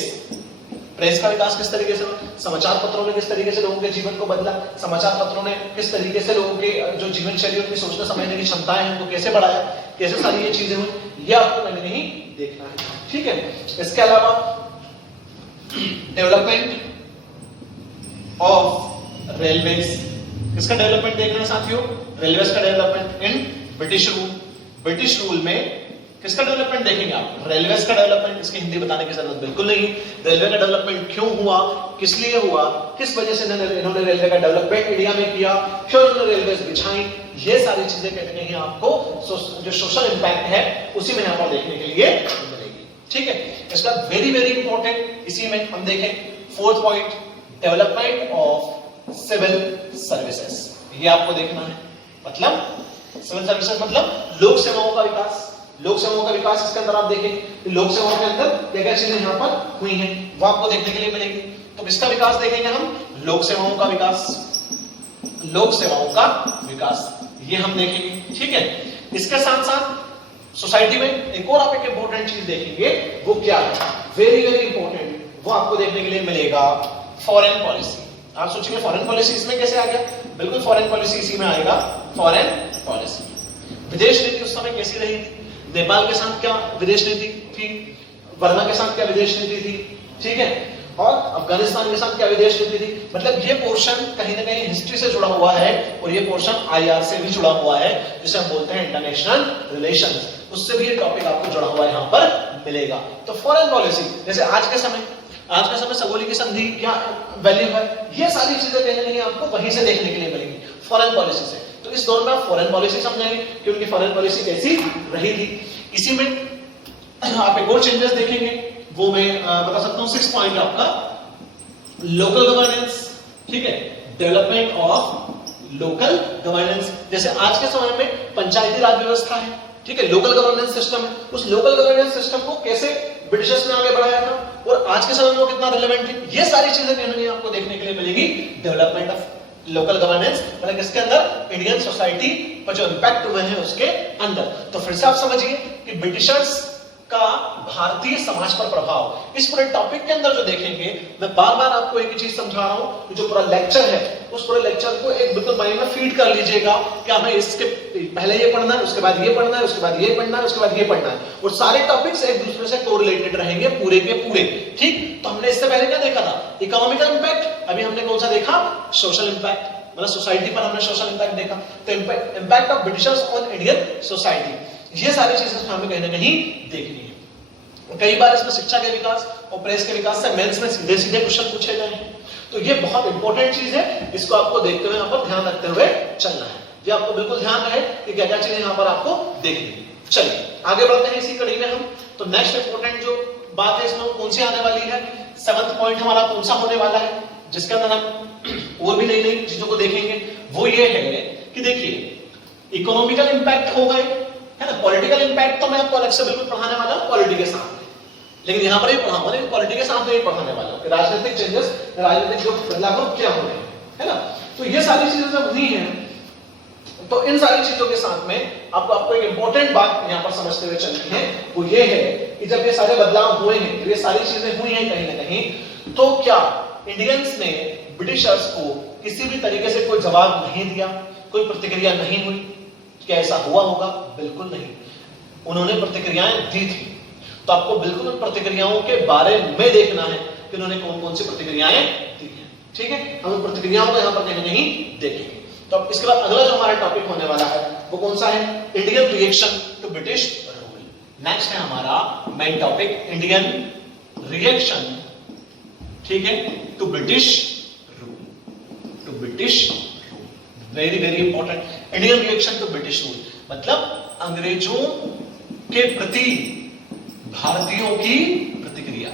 प्रेस का विकास किस तरीके से, समाचार पत्रों ने किस तरीके से लोगों के जीवन को बदला, समाचार पत्रों ने किस तरीके से लोगों के जो जीवन शैली उनकी सोचने समझने की क्षमताएं हैं उनको कैसे बढ़ाया, कैसे सारी ये चीजें हुई, ये आपको मैंने नहीं देखना है। ठीक है, इसके अलावा डेवलपमेंट ऑफ रेलवेज, किसका डेवलपमेंट देखना है साथियों, रेलवेज का development in British rule, British rule में किसका डेवलपमेंट देखेंगे आप, रेलवेज का डेवलपमेंट। इसकी हिंदी बताने की जरूरत बिल्कुल नहीं, रेलवे का डेवलपमेंट क्यों हुआ, किस लिए हुआ, किस वजह से इन्होंने रेलवे का डेवलपमेंट इंडिया में किया, क्यों इन्होंने रेलवेज बिछाई, ये सारी चीजें कहते हैं आपको जो सोशल इंपैक्ट है उसी में यहां पर देखने के लिए मिलेगी। ठीक है, इसका वेरी वेरी इंपॉर्टेंट, इसी में हम देखें 4th point, development of civil services, ये आपको देखना है। मतलब सिविल सर्विसेज मतलब लोक सेवाओं का विकास, लोक सेवाओं का विकास इसके अंदर आप देखेंगे, लोक सेवाओं के अंदर क्या क्या चीजें यहाँ पर हुई हैं वो आपको देखने के लिए मिलेगी। तो किसका विकास देखेंगे हम? लोक सेवाओं का विकास, लोक सेवाओं का विकास ये हम देखेंगे, ठीक है। इसके साथ साथ सोसाइटी में एक और आप एक इंपॉर्टेंट चीज देखेंगे, वो क्या है? वेरी वेरी इंपॉर्टेंट, वो आपको देखने के लिए मिलेगा फॉरेन पॉलिसी। आप सोचिए फॉरेन पॉलिसी इसमें कैसे आ गया? बिल्कुल फॉरेन पॉलिसी इसी में आएगा, फॉरेन पॉलिसी। विदेश नीति उस समय कैसी रही थी? नेपाल के साथ क्या विदेश नीति थी, बर्मा के साथ क्या विदेश नीति थी, ठीक है, और अफगानिस्तान के साथ क्या विदेश नीति थी। मतलब ये पोर्शन कहीं ना कहीं हिस्ट्री से जुड़ा हुआ है और ये पोर्शन आईआर से भी जुड़ा हुआ है, जिसे हम बोलते हैं इंटरनेशनल रिलेशंस, उससे भी ये टॉपिक आपको जुड़ा हुआ यहाँ पर मिलेगा। तो फॉरेन पॉलिसी, जैसे आज के समय सगोली की संधि क्या वैल्यू है, ये सारी चीजें कहीं ना कहीं आपको वहीं से देखने के लिए मिलेंगी, फॉरेन पॉलिसी से। तो इस दौर में आप फॉरेन पॉलिसी समझेंगे कि उनकी फॉरेन पॉलिसी कैसी रही थी। इसी में आप एक और चेंजेस देखेंगे, वो मैं बता सकता हूं 6 पॉइंट आपका लोकल गवर्नेंस, ठीक है, डेवलपमेंट ऑफ लोकल गवर्नेंस। जैसे आज के समय में पंचायती राज व्यवस्था है, ठीक है, लोकल गवर्नेंस सिस्टम है, उस लोकल गवर्नेंस सिस्टम को कैसे ब्रिटिशर्स ने आगे बढ़ाया था और आज के समय में वो कितना रिलेवेंट है, ये सारी चीजें कहीं ना कहीं आपको देखने के लिए मिलेगी डेवलपमेंट ऑफ लोकल गवर्नेंस, मतलब इसके अंदर इंडियन सोसाइटी पर जो इंपैक्ट हुए हैं उसके अंदर। तो फिर से आप समझिए कि ब्रिटिशर्स का भारतीय समाज पर प्रभाव, इस पूरे टॉपिक के अंदर जो देखेंगे, मैं बार बार आपको एक ही चीज समझा रहा हूं, जो पूरा लेक्चर है उस पूरे लेक्चर को एक बिल्कुल माइंड में फीड कर लीजिएगा कि हमें इसके पहले ये पढ़ना है, उसके बाद ये पढ़ना है, उसके बाद ये पढ़ना है, उसके बाद ये पढ़ना है, और सारे टॉपिक्स एक दूसरे से कोरिलेटेड रहेंगे पूरे के पूरे, ठीक। तो हमने इससे पहले क्या देखा था? Economical impact. अभी हमने कौन सा देखा? सोशल इंपैक्ट, मतलब सोसाइटी पर हमने सोशल इंपैक्ट देखा। तो impact of Britishers on Indian society, ये सारी चीजें हमें कहीं ना कहीं देखनी है। कई बार इसमें शिक्षा के विकास और प्रेस के विकास से मेंस में सीधे सीधे क्वेश्चन पूछे गए हैं, तो ये बहुत इंपॉर्टेंट चीज है, इसको आपको देखते हुए यहाँ पर ध्यान रखते हुए चलना है। ये आपको बिल्कुल ध्यान रहे कि क्या क्या चीजें यहाँ पर आपको देखनी है। चलिए आगे बढ़ते हैं इसी कड़ी में हम। तो नेक्स्ट इंपॉर्टेंट जो बात है इसमें कौन सी आने वाली है? 7th पॉइंट हमारा कौन सा होने वाला है, जिसके अंदर हम और भी नई नई चीजों को देखेंगे। वो ये है कि देखिए इकोनॉमिकल इंपैक्ट हो गए, है ना, पॉलिटिकल इंपैक्ट तो मैं आपको अलग से बिल्कुल पढ़ाने वाला हूं पॉलिटी के साथ, लेकिन यहां पर ये पढ़ाऊंगा, पॉलिटी के साथ नहीं पढ़ाने वाला हूं। राजनीतिक चेंजेस, राजनीतिक जो बदलाव क्या हो रहे हैं, है ना। तो ये सारी चीजें जब हुई हैं, तो इन सारी चीजों के साथ में आपको एक इंपॉर्टेंट बात यहां पर समझते हुए चलनी है, वो ये है कि जब ये सारे बदलाव हुए हैं, ये सारी चीजें हुई हैं कहीं ना कहीं, तो क्या इंडियंस ने ब्रिटिशर्स को किसी भी तरीके से कोई जवाब नहीं दिया, कोई प्रतिक्रिया नहीं हुई? क्या ऐसा हुआ होगा? बिल्कुल नहीं, उन्होंने प्रतिक्रियाएं दी थी। तो आपको बिल्कुल उन प्रतिक्रियाओं के बारे में देखना है कि उन्होंने कौन कौन सी प्रतिक्रियाएं दी हैं, ठीक है। हम उन प्रतिक्रियाओं को यहां पर कहीं नहीं देखेंगे। तो अब इसके बाद अगला जो हमारा टॉपिक होने वाला है वो कौन सा है? Indian reaction to British rule. Next है हमारा मेन टॉपिक इंडियन रिएक्शन, ठीक है, to British rule, to British rule. Very very important, Indian reaction to British rule मतलब अंग्रेजों के प्रति भारतीयों की प्रतिक्रिया,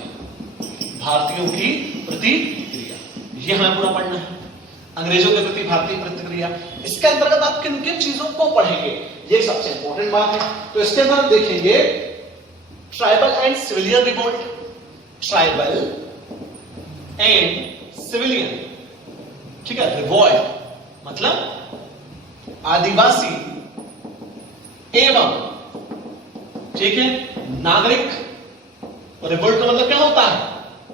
भारतीयों की प्रतिक्रिया, ये हमें पूरा पढ़ना है। अंग्रेजों के प्रति भारतीय प्रतिक्रिया, इसके अंतर्गत आप किन किन चीजों को पढ़ेंगे, ये सबसे इंपॉर्टेंट बात है। तो इसके अंदर हम देखेंगे tribal and civilian revolt, tribal and civilian, ठीक है, रिवोल्ट मतलब आदिवासी एवं, ठीक है, नागरिक। रिवोल्ट का मतलब क्या होता है?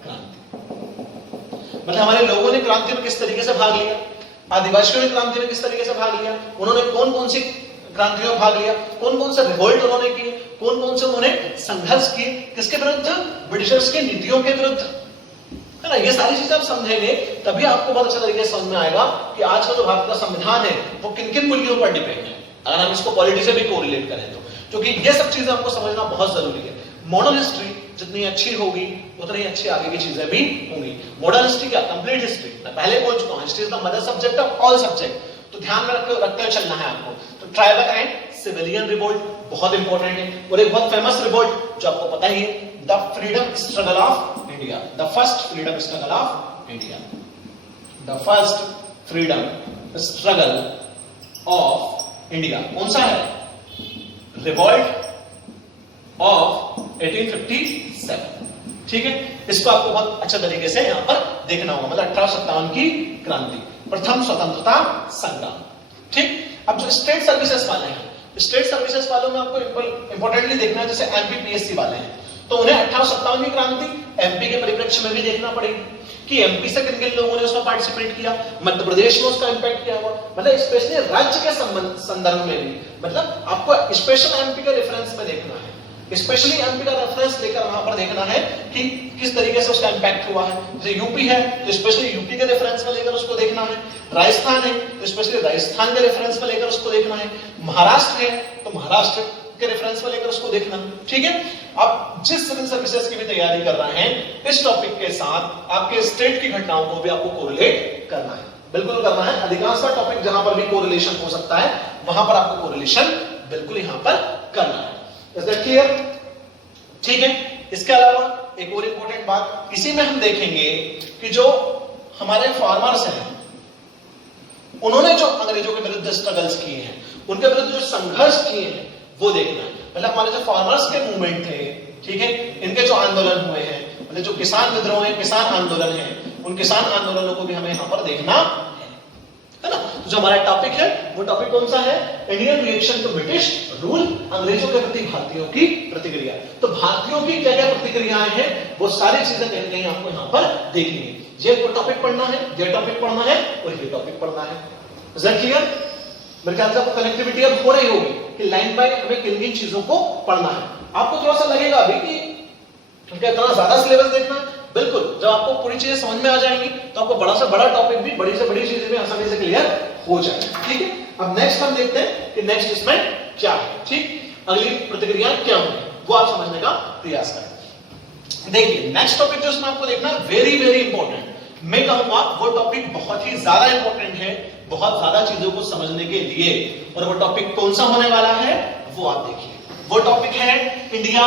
क्रांति। मतलब हमारे लोगों ने क्रांति में किस तरीके से भाग लिया, आदिवासियों ने क्रांति में किस तरीके से भाग लिया, उन्होंने कौन कौन सी क्रांतियों में भाग लिया, कौन कौन से रिवोल्ट उन्होंने किए, कौन कौन से उन्होंने संघर्ष किए, किसके विरुद्ध? ब्रिटिशर्स की नीतियों के विरुद्ध, है ना। ये सारी चीजें आप समझेंगे तभी आपको बहुत अच्छे तरीके से समझ में आएगा कि आज का जो भारत का संविधान है वो किन किन मूल्यों पर डिपेंड है, अगर हम इसको पॉलिटी से भी कोरिलेट करें तो, क्योंकि ये सब चीजें आपको समझना बहुत जरूरी है। मॉडर्न हिस्ट्री जितनी अच्छी होगी उतनी अच्छी आगे की चीजें भी होंगी। मॉडर्न हिस्ट्री क्या? कंप्लीट हिस्ट्री, मैं पहले बोल चुका हूं, history is the mother subject of all subject. तो ध्यान में रखते हुए चलना है आपको। तो ट्राइबल एंड सिविलियन रिवोल्ट बहुत इंपॉर्टेंट है, और एक बहुत फेमस रिवोल्ट जो आपको पता ही है, the freedom struggle of India, the first freedom struggle of India, the first freedom struggle of India. कौन सा है? Revolt of 1857। ठीक है, इसको आपको बहुत अच्छे तरीके से यहां पर देखना होगा। मतलब 1857 की क्रांति, प्रथम स्वतंत्रता संग्राम। ठीक, अब जो स्टेट सर्विसेज वाले हैं, स्टेट सर्विसेज वालों में आपको इंपॉर्टेंटली देखना है, जैसे एमपीपीएससी वाले हैं, तो उन्हें 1857 की क्रांति एमपी के परिप्रेक्ष्य में भी देखना पड़ेगा कि एमपी से किन किन लोगों ने उसमें पार्टिसिपेट किया, मध्य प्रदेश में उसका इंपैक्ट क्या हुआ, मतलब स्पेशली राज्य के संदर्भ में भी, मतलब आपको स्पेशल एमपी का रेफरेंस में देखना है, स्पेशली एमपी का रेफरेंस लेकर वहां पर देखना है कि किस तरीके से उसका इंपैक्ट हुआ है। जैसे यूपी है तो स्पेशली यूपी के रेफरेंस में लेकर उसको देखना है, राजस्थान है तो स्पेशली राजस्थान के रेफरेंस में लेकर उसको देखना है, महाराष्ट्र है तो महाराष्ट्र के रेफरेंस में लेकर उसको देखना है। ठीक है, आप जिस सिविल सर्विसेज की भी तैयारी कर रहे हैं, इस टॉपिक के साथ आपके स्टेट की घटनाओं को भी आपको कोरिलेट करना है, बिल्कुल करना है। अधिकांश टॉपिक जहां पर भी कोरिलेशन हो सकता है, वहां पर आपको कोरिलेशन बिल्कुल यहां पर करना है। Is that clear? ठीक है, इसके अलावा एक और इंपॉर्टेंट बात इसी में हम देखेंगे कि जो हमारे फार्मर्स हैं, उन्होंने जो अंग्रेजों के विरुद्ध स्ट्रगल्स किए हैं, उनके विरुद्ध जो संघर्ष किए हैं, वो देखना है। मतलब हमारे जो फार्मर्स के मूवमेंट थे, ठीक है, इनके जो आंदोलन हुए हैं, मतलब जो किसान विद्रोह है, किसान आंदोलन है, उन किसान आंदोलनों को भी हमें यहां पर देखना है ना। तो जो हमारा टॉपिक है, वो टॉपिक कौन सा है? Indian reaction to British rule, अंग्रेजों के प्रति भारतीयों की प्रतिक्रिया। तो भारतीयों की क्या क्या प्रतिक्रियाएं हैं, वो सारी चीजें कहीं कहीं आपको यहां पर देखनी है। ये टॉपिक पढ़ना है, ये टॉपिक पढ़ना है और ये टॉपिक पढ़ना है। Is that clear? मेरे ख्याल से आपको कनेक्टिविटी अब हो रही होगी कि लाइन बाय हमें किन किन चीजों को पढ़ना है। आपको थोड़ा सा लगेगा अभी कि इतना ज्यादा सिलेबस देखना, बिल्कुल जब आपको पूरी चीजें समझ में आ जाएंगी तो आपको बड़ा से बड़ा टॉपिक भी, बड़ी से बड़ी चीजें भी आसानी से क्लियर हो जाएगी। ठीक है, अब नेक्स्ट हम देखते हैं कि नेक्स्ट इसमें क्या है। ठीक, अगली प्रतिक्रिया क्या होगी वो आप समझने का प्रयास करें। देखिए नेक्स्ट टॉपिक जो इसमें आपको देखना है, वेरी वेरी इंपॉर्टेंट, मैं कहूंगा वो टॉपिक बहुत ही ज्यादा इंपॉर्टेंट है, बहुत ज्यादा चीजों को समझने के लिए। और वो टॉपिक कौन सा होने वाला है वो आप देखिए। वो टॉपिक है इंडिया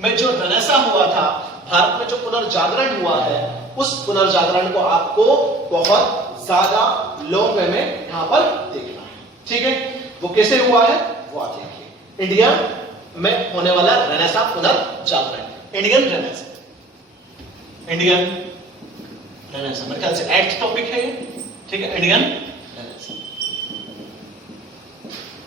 में जो रेनेसां हुआ था, भारत में जो पुनर्जागरण हुआ है, उस पुनर्जागरण को आपको बहुत ज्यादा लॉन्ग वे में यहां पर देखना है। ठीक है, वो कैसे हुआ है वो आप देखिए। इंडिया में होने वाला रेनेसां पुनर्जागरण, इंडियन रेनेसां, इंडियन रेनेसां मेरे ख्याल से 8th टॉपिक है। ठीक है, इंडियन रेनेसां,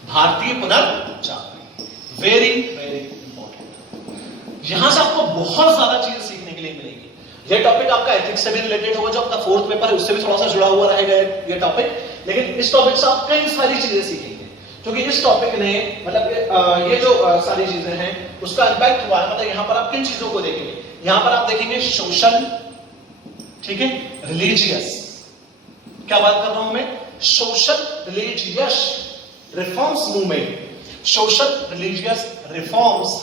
भारतीय पुनर्जागरण, वेरी वेरी इंपॉर्टेंट। यहां से आपको बहुत ज्यादा चीजें सीखने के लिए मिलेगी। यह टॉपिक आपका एथिक्स से भी रिलेटेड होगा, जो आपका 4th पेपर है उससे भी थोड़ा सा जुड़ा हुआ रहेगा ये टॉपिक, लेकिन इस टॉपिक से आप कई सारी चीजें सीखेंगे, क्योंकि इस टॉपिक ने मतलब ये जो सारी चीजें हैं उसका इंपैक्ट हुआ है। मतलब यहां पर आप किन चीजों को देखेंगे, यहां पर आप देखेंगे सोशल, ठीक है, रिलीजियस, क्या बात कर रहा हूं मैं, social religious reforms movement, social religious reforms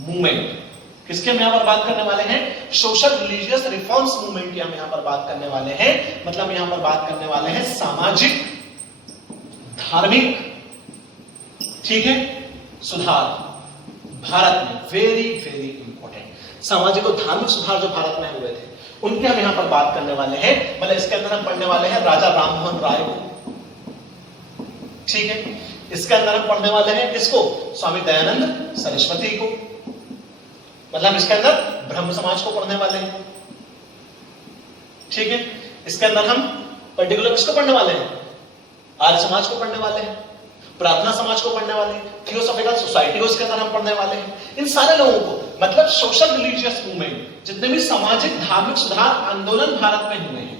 movement, किसके हम यहां पर बात करने वाले हैं, सोशल रिलीजियस रिफॉर्म्स मूवमेंट की हम यहां पर बात करने वाले हैं। मतलब यहां पर बात करने वाले हैं सामाजिक धार्मिक, ठीक है, सुधार भारत में, वेरी वेरी इंपॉर्टेंट। सामाजिक और धार्मिक सुधार जो भारत में हुए थे उनके हम यहां पर बात करने वाले हैं। मतलब इसके अंदर हम पढ़ने वाले हैं राजा राममोहन राय को, ठीक है, इसके अंदर हम पढ़ने वाले हैं किसको, स्वामी दयानंद सरस्वती को। मतलब इसके अंदर ब्रह्म समाज को पढ़ने वाले हैं। ठीक है, इसके अंदर हम पर्टिकुलर किसको पढ़ने वाले हैं, आर्य समाज को पढ़ने वाले हैं, प्रार्थना समाज को पढ़ने वाले हैं, थियोसॉफिकल सोसाइटी को इसके अंदर हम पढ़ने वाले हैं। इन सारे लोगों को, मतलब सोशल रिलीजियस मूवमेंट, जितने भी सामाजिक धार्मिक सुधार आंदोलन भारत में हुए हैं,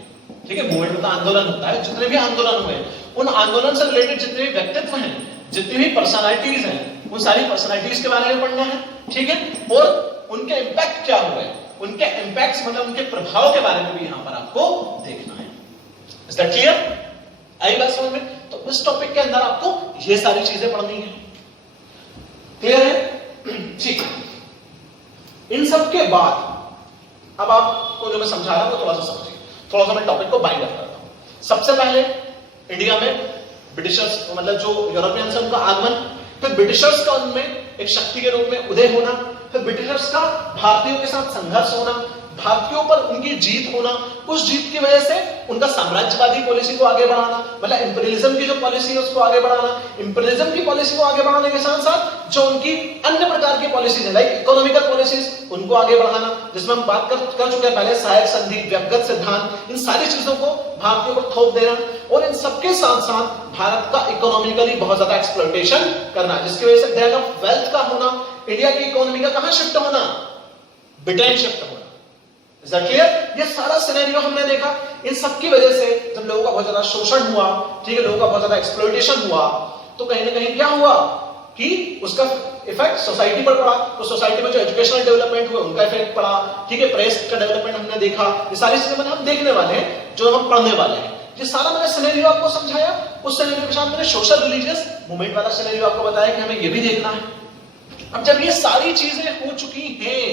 ठीक है, मूवमेंट मतलब आंदोलन होता है, जितने भी आंदोलन हुए हैं, उन आंदोलन से रिलेटेड जितने भी व्यक्तित्व हैं, जितनी भी पर्सनालिटीज हैं, उन सारी पर्सनालिटीज के बारे में पढ़ना है। ठीक है, और उनके इंपैक्ट क्या हुए, उनके इंपैक्ट्स मतलब उनके प्रभाव के बारे में भी यहां पर आपको देखना है। Is that clear? आई बात समझ में? तो इस टॉपिक के अंदर आपको ये सारी चीजें पढ़नी है। क्लियर है? ठीक है, इन सब के बाद अब आपको जो मैं समझा रहा हूं वो थोड़ा सा समझिए, थोड़ा सा मैं टॉपिक को बाइंड अप करता हूं। सबसे पहले इंडिया में ब्रिटिशर्स, मतलब जो यूरोपियंस उनका आगमन, फिर ब्रिटिशर्स का उनमें एक शक्ति के रूप में उदय होना, फिर ब्रिटिशर्स का भारतीयों के साथ संघर्ष होना, भारतीयों पर उनकी जीत होना, उस जीत की वजह से उनका साम्राज्यवादी पॉलिसी को आगे बढ़ाना, मतलब इंपीरियलिज्म की जो पॉलिसी है उसको आगे बढ़ाना, इंपीरियलिज्म की पॉलिसी को आगे बढ़ाने के साथ साथ जो उनकी अन्य प्रकार की पॉलिसीज है लाइक इकोनॉमिकल पॉलिसीज उनको आगे बढ़ाना, जिसमें हम बात कर चुके हैं पहले, सहायक संधि, व्यक्तिगत सिद्धांत, इन सारी चीजों को भारतीयों पर थोप देना और इन सबके साथ साथ भारत का इकोनॉमिकली बहुत ज्यादा एक्सप्लॉयटेशन करना, जिसकी वजह से ड्रैग ऑफ वेल्थ का होना, इंडिया की इकोनॉमी का कहां शिफ्ट होना, ब्रिटेन शिफ्ट होना। Is that clear? ये सारा सिनेरियो हमने देखा। इन सब की वजह से जब लोगों का बहुत ज्यादा शोषण हुआ, ठीक है, लोगों का बहुत ज्यादा एक्सप्लॉयटेशन हुआ, तो कहीं ना कहीं क्या हुआ कि उसका इफेक्ट सोसाइटी पर पड़ा। तो सोसाइटी में जो एजुकेशनल डेवलपमेंट हुए उनका इफेक्ट पड़ा, ठीक है, प्रेस का डेवलपमेंट हमने देखा, ये सारी चीजें हम देखने वाले हैं, जो हम पढ़ने वाले हैं। ये सारा मैंने सिनेरियो आपको समझाया। उस सिनेरियो के साथ मैंने सोशल रिलीजियस मूवमेंट वाला सिनेरियो आपको बताया कि हमें ये भी देखना है। अब जब ये सारी चीजें हो चुकी हैं,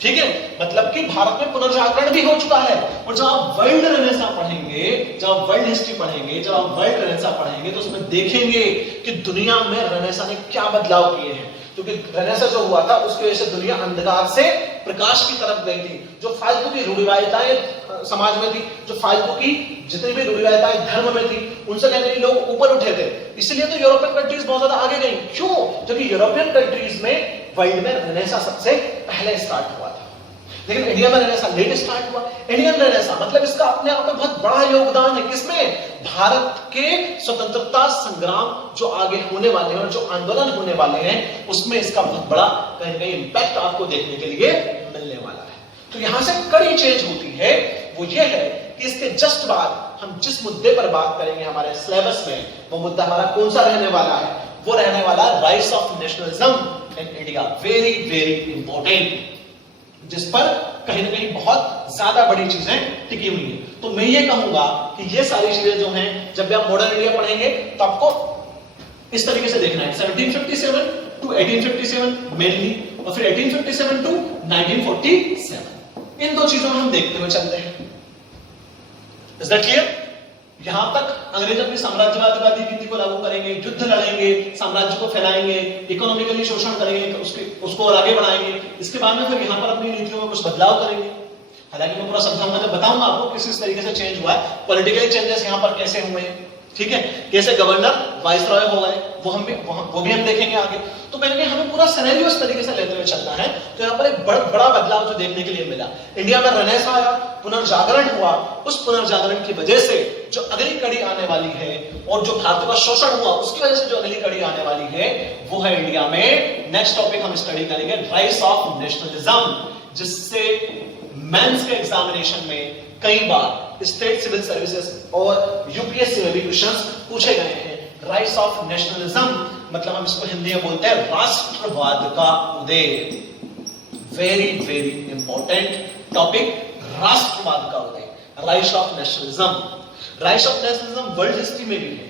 ठीक है, मतलब कि भारत में पुनर्जागरण भी हो चुका है, और जब आप वर्ल्ड रेनेसां पढ़ेंगे, जब आप वर्ल्ड हिस्ट्री पढ़ेंगे, जब आप वर्ल्ड रेनेसां पढ़ेंगे, तो उसमें देखेंगे कि दुनिया में रेनेसां ने क्या बदलाव किए हैं। क्योंकि रेनेसां जो हुआ था उसकी वजह से दुनिया अंधकार से प्रकाश की तरफ गई थी। जो फालतू की रूढ़िवादिताएं समाज में थी, जो फालतू की जितनी भी रूढ़िवादिताएं धर्म में थी, उनसे कहने लोग ऊपर उठे थे। इसलिए तो यूरोपियन कंट्रीज बहुत ज्यादा आगे गई। क्यों? क्योंकि यूरोपियन कंट्रीज में वर्ल्ड में रेनेसां सबसे पहले स्टार्ट हुआ था, लेकिन इंडिया में रेनेसां लेट स्टार्ट हुआ। इंडियन रेनेसां मतलब इसका अपने आप में बहुत बड़ा योगदान है। किसमें? भारत के स्वतंत्रता संग्राम जो आगे होने वाले हैं और जो आंदोलन होने वाले हैं, उसमें इसका बहुत बड़ा कहीं ना कहीं इंपैक्ट आपको देखने के लिए मिलने वाला है। तो यहां से कड़ी चेंज होती है, वो ये है कि इसके जस्ट बाद हम जिस मुद्दे पर बात करेंगे हमारे सिलेबस में, वो मुद्दा हमारा कौन सा रहने वाला है? वो रहने वाला rise of nationalism in India. Very very important, जिस पर कहीं ना कहीं बहुत ज्यादा बड़ी चीजें टिकी हुई हैं। तो मैं ये कहूंगा कि ये सारी चीजें जो हैं, जब भी आप मॉडर्न इंडिया पढ़ेंगे तो आपको इस तरीके से देखना है, 1757 टू 1857 मेनली, और फिर 1857 टू 1947, इन दो चीजों में हम देखते हुए चलते हैं। Is that clear? यहां तक अंग्रेज अपनी साम्राज्यवादी नीति को लागू करेंगे, युद्ध लड़ेंगे, साम्राज्य को फैलाएंगे, इकोनॉमिकली शोषण करेंगे, उसको और आगे बढ़ाएंगे। इसके बाद में फिर यहां पर अपनी नीतियों में कुछ बदलाव करेंगे। हालांकि मैं पूरा समझाऊंगा, जब बताऊंगा आपको किस तरीके से चेंज हुआ है, पॉलिटिकल चेंजेस यहां पर कैसे हुए हैं, ठीक है, कैसे गवर्नर वाइसरॉय हो गए, वो भी हम देखेंगे आगे। तो मैंने हमें पूरा सिनेरियो इस तरीके से लेते हुए चलना है। तो यहाँ पर एक बड़ा बदलाव जो देखने के लिए मिला, इंडिया में रेनेसां आया, पुनर्जागरण हुआ। उस पुनर्जागरण की वजह से जो अगली कड़ी आने वाली है, और जो भारत का शोषण हुआ उसकी वजह से जो अगली कड़ी आने वाली है, वो है इंडिया में नेक्स्ट टॉपिक हम स्टडी करेंगे, राइज ऑफ नेशनलिज्म, जिससे मेंस के एग्जामिनेशन में कई बार स्टेट सिविल सर्विसेज और यूपीएससी में भी क्वेश्चंस पूछे गए हैं। राइज ऑफ नेशनलिज्म मतलब हम इसको हिंदी में बोलते हैं राष्ट्रवाद का उदय। वेरी वेरी इंपॉर्टेंट टॉपिक, राष्ट्रवाद का उदय, rise of nationalism. Rise of nationalism world history में भी है,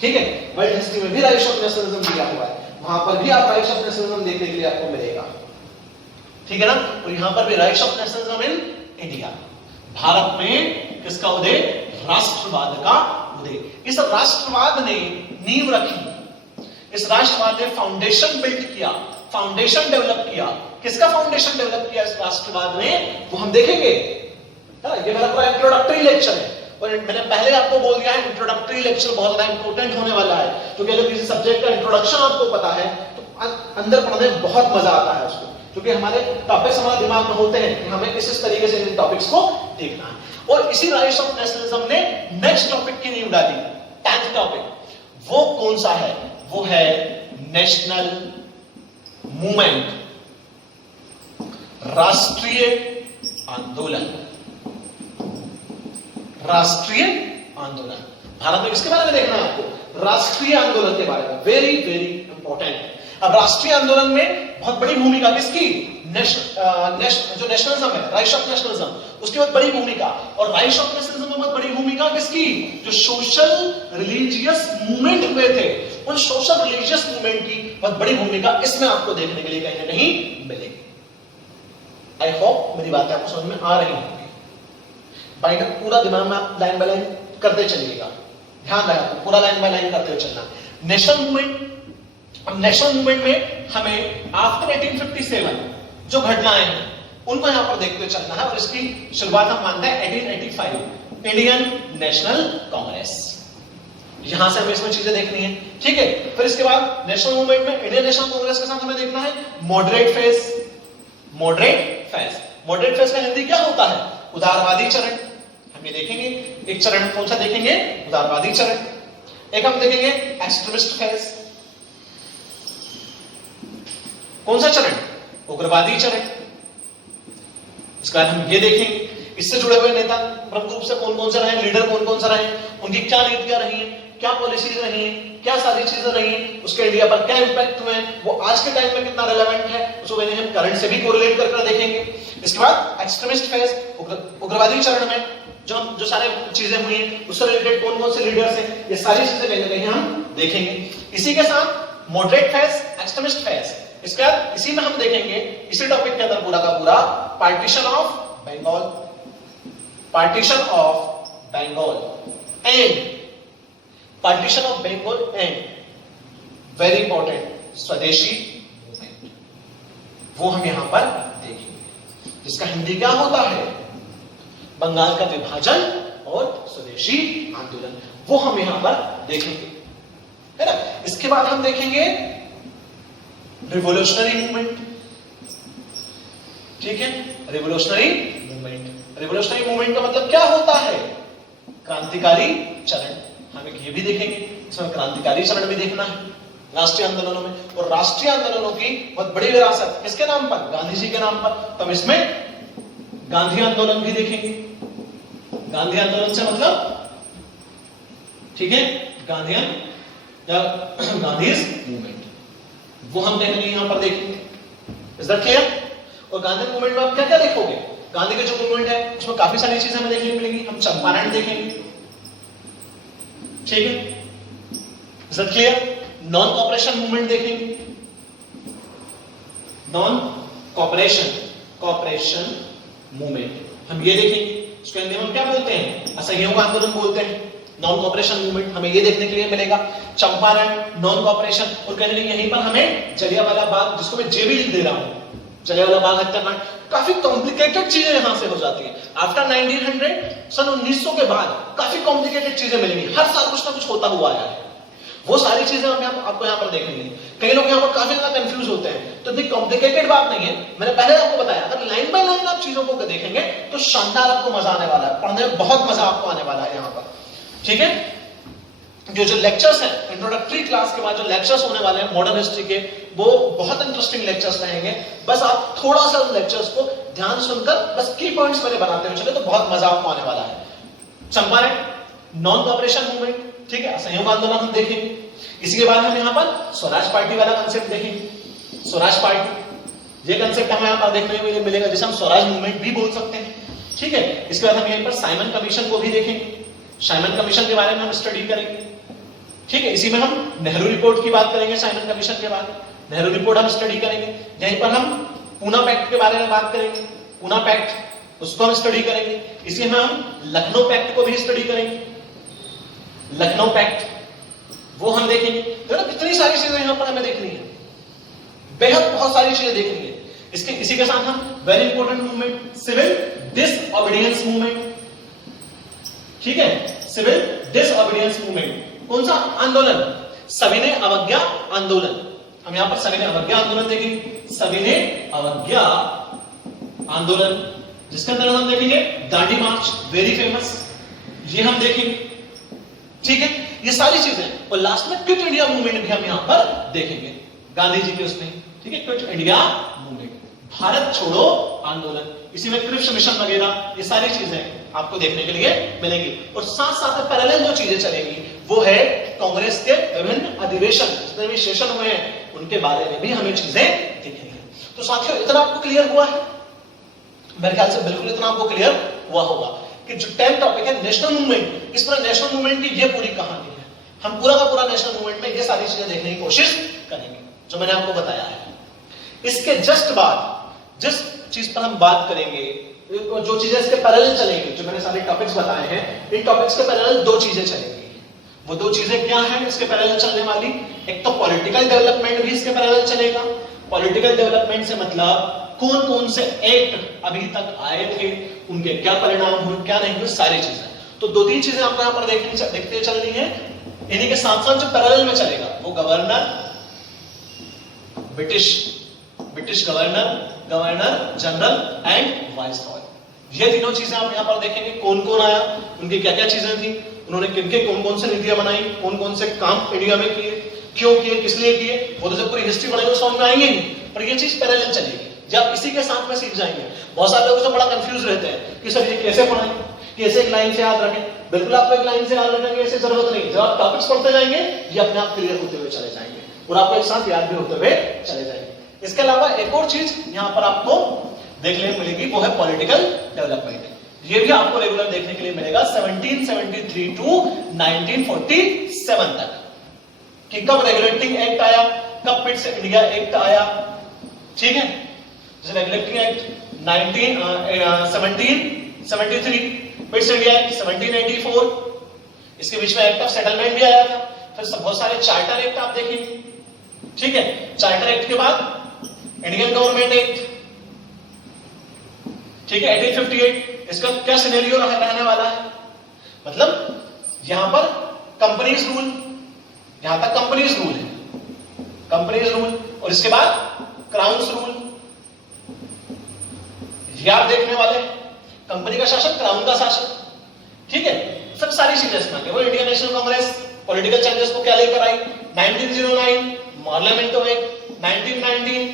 ठीक है, वर्ल्ड हिस्ट्री में भी राइज ऑफ नेशनलिज्म दिया हुआ है, वहां पर भी आप राइज ऑफ नेशनलिज्म देखने के लिए आपको मिलेगा, ठीक है ना। और यहां पर भी rise of nationalism in India, Bharat में किसका उदय? राष्ट्रवाद का उदय। इस राष्ट्रवाद ने नींव रखी, इस राष्ट्रवाद ने फाउंडेशन बिल्ड किया, फाउंडेशन डेवलप किया। किसका फाउंडेशन डेवलप किया इस राष्ट्रवाद ने, वो हम देखेंगे। ये मेरा पूरा इंट्रोडक्टरी लेक्चर है, और मैंने पहले आपको बोल दिया है इंट्रोडक्टरी लेक्चर बहुत ज्यादा इंपॉर्टेंट होने वाला है, क्योंकि अगर किसी सब्जेक्ट का इंट्रोडक्शन आपको पता है तो अंदर पढ़ने में बहुत मजा आता है उसको, क्योंकि हमारे टॉपिक्स हमारे दिमाग में होते हैं कि हमें इस तरीके से इन टॉपिक्स को देखना है। और इसी राइज ऑफ नेशनलिज्म ने नेक्स्ट टॉपिक की नींव डाली, 10th टॉपिक। वो कौन सा है? वो है नेशनल मूवमेंट, राष्ट्रीय आंदोलन। राष्ट्रीय आंदोलन भारत में किसके बारे में देखना है आपको? राष्ट्रीय आंदोलन के बारे में। Very very important. अब राष्ट्रीय आंदोलन में बहुत बड़ी भूमिका किसकी? जो नेशनलिज्म है, राइज ऑफ नेशनलिज्म, उसकी बहुत बड़ी भूमिका। और राइज ऑफ नेशनलिज्म में बहुत बड़ी भूमिका किसकी? जो सोशल रिलीजियस मूवमेंट हुए थे, उन सोशल रिलीजियस मूवमेंट की बहुत बड़ी भूमिका इसमें आपको देखने के लिए कहीं ना कहीं मिलेगी। आई होप मेरी बातें आपको समझ में आ रही होंगी। बाइंड पूरा दिमाग में आप लाइन बाय लाइन करते चलिएगा, ध्यान रखना, पूरा लाइन बाय लाइन करते हुए चलना। नेशनल मूवमेंट, अब नेशनल मूवमेंट में हमें आफ्टर 1857 जो घटनाएं हैं, उनको यहां पर देखते चलना है। और इसकी शुरुआत हम मानते हैं 1885 इंडियन नेशनल कांग्रेस, यहां से हमें इसमें चीजें देखनी है, ठीक है। फिर इसके बाद नेशनल मूवमेंट में इंडियन नेशनल कांग्रेस के साथ हमें देखना है moderate phase. Moderate phase, moderate phase का हिंदी क्या होता है? उदारवादी चरण। हम ये देखेंगे, एक चरण कौन सा देखेंगे? उदारवादी चरण। एक हम देखेंगे एक्सट्रीमिस्ट फेज। कौन सा चरण? उग्रवादी चरण। इसके बाद हम ये देखेंगे इससे जुड़े हुए नेता प्रमुख रूप से कौन कौन से रहे, लीडर कौन कौन से रहे, उनकी क्या नीतियां रही हैं, क्या पॉलिसीज रही हैं, क्या सारी चीजें रही हैं, उसके इंडिया पर क्या इंपैक्ट हुए हैं, वो आज के टाइम में कितना रेलेवेंट है, उसको हम करंट से भी कोरिलेट करके देखेंगे। इसके बाद एक्सट्रीमिस्ट फेज, उग्रवादी चरण में जो सारे चीजें हुई हैं उससे रिलेटेड कौन कौन से लीडर्स हैं, ये सारी चीजें कहीं ना कहीं हम देखेंगे। इसी के साथ मॉडरेट फेज, एक्सट्रीमिस्ट फेज, इसके बाद इसी में हम देखेंगे, इसी टॉपिक के अंदर पूरा का पूरा partition of Bengal, partition of Bengal and partition of Bengal and very important swadeshi movement, वो हम यहां पर देखेंगे, जिसका हिंदी क्या होता है? बंगाल का विभाजन और स्वदेशी आंदोलन, वो हम यहां पर देखेंगे, है ना। इसके बाद हम देखेंगे रिवोल्यूशनरी मूवमेंट, ठीक है। रिवोल्यूशनरी मूवमेंट, रिवोल्यूशनरी मूवमेंट का मतलब क्या होता है? क्रांतिकारी चरण, हम ये भी देखेंगे। इसमें क्रांतिकारी चरण भी देखना है राष्ट्रीय आंदोलनों में, और राष्ट्रीय आंदोलनों की बहुत बड़ी विरासत किसके नाम पर? गांधी जी के नाम पर। तो हम इसमें गांधी आंदोलन भी देखेंगे। गांधी आंदोलन से मतलब, ठीक है, गांधीयन या गांधीज मूवमेंट, वो हम देखेंगे, यहां पर देखेंगे। Is that clear? और गांधी मूवमेंट में आप क्या क्या देखोगे? गांधी के जो मूवमेंट है उसमें काफी सारी चीजें हमें देखने को मिलेंगी। हम चंपारण देखेंगे, ठीक है, is that clear? Non cooperation movement देखेंगे, नॉन कॉपरेशन मूवमेंट हम ये देखेंगे। उसके अंदर हम क्या बोलते हैं? असहयोग आंदोलन बोलते हैं। नॉन कॉपरेशन मूवमेंट हमें ये देखने के लिए मिलेगा, चंपारण, नॉन कॉपरेशन, और कहने यहीं पर हमें जलियांवाला बाग, जिसको मैं जे भी लिख दे रहा हूं, जलियांवाला बाग हत्याकांड, काफी कॉम्प्लिकेटेड चीजें यहां से हो जाती है। आफ्टर 1900 सन 1900 के बाद काफी कॉम्प्लिकेटेड चीजें मिलेंगी, हर साल कुछ ना कुछ होता हुआ आया है। वो सारी चीजें हम आपको यहां पर देखेंगे। कई लोग यहां पर काफी ज्यादा कंफ्यूज होते हैं, तो इतनी कॉम्प्लिकेटेड बात नहीं है। मैंने पहले आपको बताया, अगर लाइन बाय लाइन आप चीजों को देखेंगे तो शानदार आपको मजा आने वाला है, पढ़ने में बहुत मजा आपको आने वाला है यहां पर, ठीक है। जो लेक्चर्स है इंट्रोडक्टरी क्लास के बाद जो लेक्चर्स होने वाले हैं मॉडर्न हिस्ट्री के, वो बहुत इंटरेस्टिंग लेक्चर्स रहेंगे। बस आप थोड़ा सा उन लेक्चर्स को ध्यान सुनकर बस की पॉइंट्स मैंने बनाते हुए चले तो बहुत मजा आपको आने वाला है। चंपारण, नॉन कॉपरेशन मूवमेंट, ठीक है, असहयोग आंदोलन हम देखेंगे। इसी के बाद हम यहाँ पर स्वराज पार्टी वाला कंसेप्ट देखेंगे। स्वराज पार्टी, ये कंसेप्ट हमें यहाँ पर देखने को मिलेगा, जिसे हम स्वराज मूवमेंट भी बोल सकते हैं, ठीक है। इसके बाद हम यहीं पर साइमन कमीशन को भी देखेंगे। साइमन कमीशन के बारे में हम स्टडी करेंगे, ठीक है। इसी में हम नेहरू रिपोर्ट की बात करेंगे। साइमन कमीशन के बाद नेहरू रिपोर्ट हम स्टडी करेंगे। यहीं पर हम पूना पैक्ट के बारे में बात करेंगे, पूना पैक्ट उसको हम स्टडी करेंगे। इसी में हम लखनऊ पैक्ट को भी स्टडी करेंगे, लखनऊ पैक्ट वो हम देखेंगे। तो कितनी सारी चीजें यहां पर हमें देखनी है, बेहद बहुत सारी चीजें देखनी है। इसके इसी के साथ हम very important movement civil disobedience movement, ठीक है, सिविल डिसओबीडियंस मूवमेंट। कौन सा आंदोलन? सविनय अवज्ञा आंदोलन। हम यहां पर सविनय अवज्ञा आंदोलन देखेंगे, सविनय अवज्ञा आंदोलन, जिसके अंदर हम देखेंगे दांडी मार्च, वेरी फेमस, ये हम देखेंगे, ठीक है। ये सारी चीजें, और लास्ट में क्विट इंडिया मूवमेंट भी हम यहां पर देखेंगे, गांधी जी के उसमें, ठीक है, क्विट इंडिया मूवमेंट, भारत छोड़ो आंदोलन, इसी में क्रिप्स मिशन वगैरह, ये सारी चीजें आपको देखने के लिए मिलेंगी। और साथ साथ पैरेलल जो चीजें चलेंगी वो है कांग्रेस के विभिन्न अधिवेशन, जितने भी सेशन हुए हैं उनके बारे में भी हमें चीजें दिखेंगी। तो साथियों, इतना आपको क्लियर हुआ है? मेरे ख्याल से बिल्कुल इतना आपको क्लियर हुआ होगा कि जो 10th टॉपिक है नेशनल मूवमेंट, इस पर नेशनल मूवमेंट की ये पूरी कहानी है। हम पूरा का पूरा नेशनल मूवमेंट में ये सारी चीजें देखने की कोशिश करेंगे जो मैंने आपको बताया है। इसके जस्ट बाद जिस चीज पर हम बात करेंगे, जो चीजें इसके पैरेलल चलेंगी, जो मैंने सारे टॉपिक्स बताए हैं, इन टॉपिक्स के पैरेलल दो चीजें चलेंगी। वो दो चीजें क्या हैं इसके पैरेलल चलने वाली? एक तो पॉलिटिकल डेवलपमेंट भी इसके पैरेलल चलेगा। पॉलिटिकल डेवलपमेंट से मतलब कौन कौन से एक्ट अभी तक आए थे, उनके क्या परिणाम हुए, क्या नहीं हुए, सारी चीजें। तो दो तीन चीजें आपको यहां पर देखते चलनी है। इन्हीं के साथ साथ जो पैरेलल में चलेगा वो governor, British governor general and viceroy, ये तीनों चीजें आप यहां पर देखेंगे। कौन कौन आया, उनकी क्या क्या चीजें थी, उन्होंने किनके कौन कौन से नीतियां बनाई, कौन कौन से काम इंडिया में किए, क्यों किए, किस लिए किए, वो तो जब पूरी हिस्ट्री पढ़ेंगे तो समझ में आएंगे ही, पर ये चीज पैरेलल चलेगी, जब आप इसी के साथ में सीख जाएंगे। बहुत सारे लोग तो बड़ा कंफ्यूज रहते हैं कि सर ये कैसे पढ़ें, कैसे एक लाइन से याद रखें। बिल्कुल आपको एक लाइन से याद रखने की ऐसी जरूरत नहीं, जब आप टॉपिक्स पढ़ते जाएंगे ये अपने आप क्लियर होते हुए चले जाएंगे और आपको एक साथ याद भी होते हुए चले जाएंगे। इसके अलावा एक और चीज यहां पर आपको देखने को मिलेगी, वो है पॉलिटिकल डेवलपमेंट। ये भी आपको रेगुलर देखने के लिए मिलेगा 1773 टू 1947 तक, कि कब रेगुलेटिंग एक्ट आया, कब पिट्स इंडिया एक्ट आया, ठीक है। जैसे regulating act 1773, Pitt's India act 1784, इसके बीच में एक्ट ऑफ सेटलमेंट भी आया था। फिर बहुत सारे चार्टर एक्ट आप देखेंगे, ठीक है। चार्टर एक्ट के बाद इंडियन गवर्नमेंट एक्ट, ठीक है, 1858। इसका क्या सिनेरियो रहने वाला है, मतलब यहां पर कंपनीज रूल, यहां तक कंपनीज रूल है, कंपनीज रूल, और इसके बाद क्राउन्स रूल, ये आप देखने वाले, कंपनी का शासन, क्राउन का शासन, ठीक है। सब सारी चीजें इसमें आगे। वो Indian national Congress political changes को क्या लेकर आई, 1909 पार्लियामेंटो एक्ट, 1919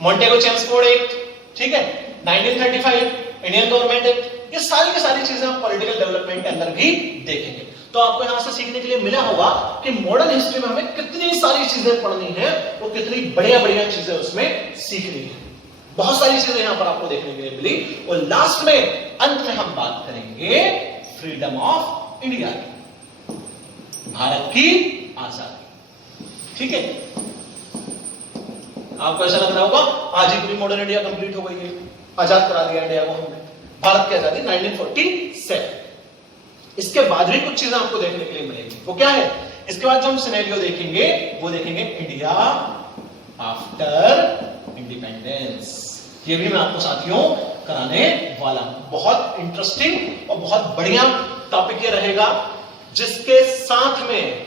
मॉन्टेगो चेम्सफोर्ड एक्ट, ठीक है, 1935 इंडियन गवर्नमेंट एक्ट। ये सारी की सारी चीजें आप पॉलिटिकल डेवलपमेंट के अंदर भी देखेंगे। तो आपको यहां से सीखने के लिए मिला होगा कि मॉडर्न हिस्ट्री में हमें कितनी सारी चीजें पढ़नी है और कितनी बढ़िया बढ़िया चीजें उसमें सीखनी है। बहुत सारी चीजें यहां पर आपको देखने के लिए मिली। और लास्ट में अंत में हम बात करेंगे फ्रीडम ऑफ इंडिया की, भारत की आजादी, ठीक है। आपको ऐसा लग रहा होगा आज ही पूरी मॉडर्न इंडिया कंप्लीट हो गई है, आजाद करा दिया इंडिया को हमने, भारत की आजादी 1947। इसके बाद भी कुछ चीजें आपको देखने के लिए मिलेंगी, वो क्या है, इसके बाद जो हम सिनेरियो देखेंगे वो देखेंगे इंडिया आफ्टर इंडिपेंडेंस। ये भी मैं आपको साथियों कराने वाला हूं। बहुत इंटरेस्टिंग और बहुत बढ़िया टॉपिक ये रहेगा, जिसके साथ में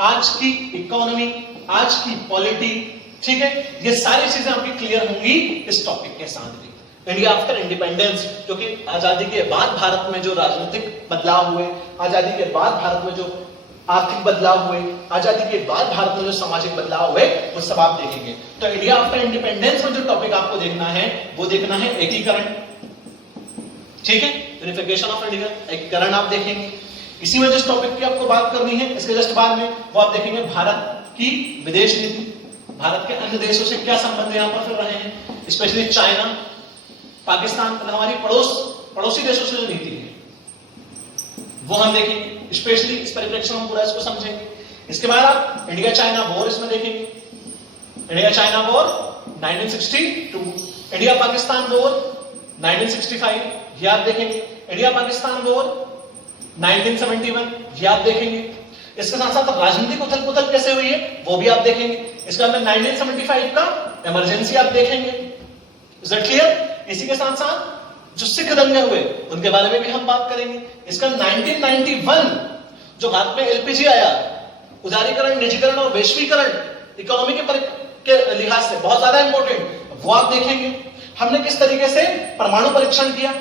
आज की इकोनॉमी, आज की पॉलिटी, ठीक है, ये सारी चीजें आपकी क्लियर होंगी इस टॉपिक के साथ भी। इंडिया आफ्टर इंडिपेंडेंस, क्योंकि आजादी के बाद भारत में जो राजनीतिक बदलाव हुए, आजादी के बाद भारत में जो आर्थिक बदलाव हुए, आजादी के बाद भारत में जो सामाजिक बदलाव हुए, वो सब आप देखेंगे। तो इंडिया आफ्टर इंडिपेंडेंस में जो टॉपिक आपको देखना है वो देखना है एकीकरण, ठीक है, यूनिफिकेशन ऑफ इंडिया, एकीकरण आप देखेंगे। इसी में जिस टॉपिक की आपको बात करनी है इसके जस्ट बाद में वो आप देखेंगे भारत की विदेश नीति, भारत के अन्य देशों से क्या संबंध यहां पर फिर रहे हैं, स्पेशली चाइना, पाकिस्तान, हमारी पड़ोसी देशों से जो नीति है वो हम देखेंगे, स्पेशली इस परिप्रेक्ष्य में हम पूरा इसको समझेंगे। इसके बाद आप इंडिया चाइना वॉर इसमें देखेंगे, India China war 1962, India Pakistan war 1965, ये आप देखेंगे, इंडिया पाकिस्तान वॉर 1971, ये आप देखेंगे। इसके साथ साथ राजनीतिक उथल पुथल कैसे हुई है वो भी आप देखेंगे। इसके अंदर 1975 का इमरजेंसी आप देखेंगे। Is that clear? इसी के साथ साथ जो सिख दंगे हुए उनके बारे में भी हम बात करेंगे। इसका 1991 जो भारत में एलपीजी आया, उदारीकरण, निजीकरण और वैश्वीकरण इकोनॉमी के लिहाज से बहुत ज्यादा इंपॉर्टेंट, वो आप देखेंगे। हमने किस तरीके से परमाणु परीक्षण किया,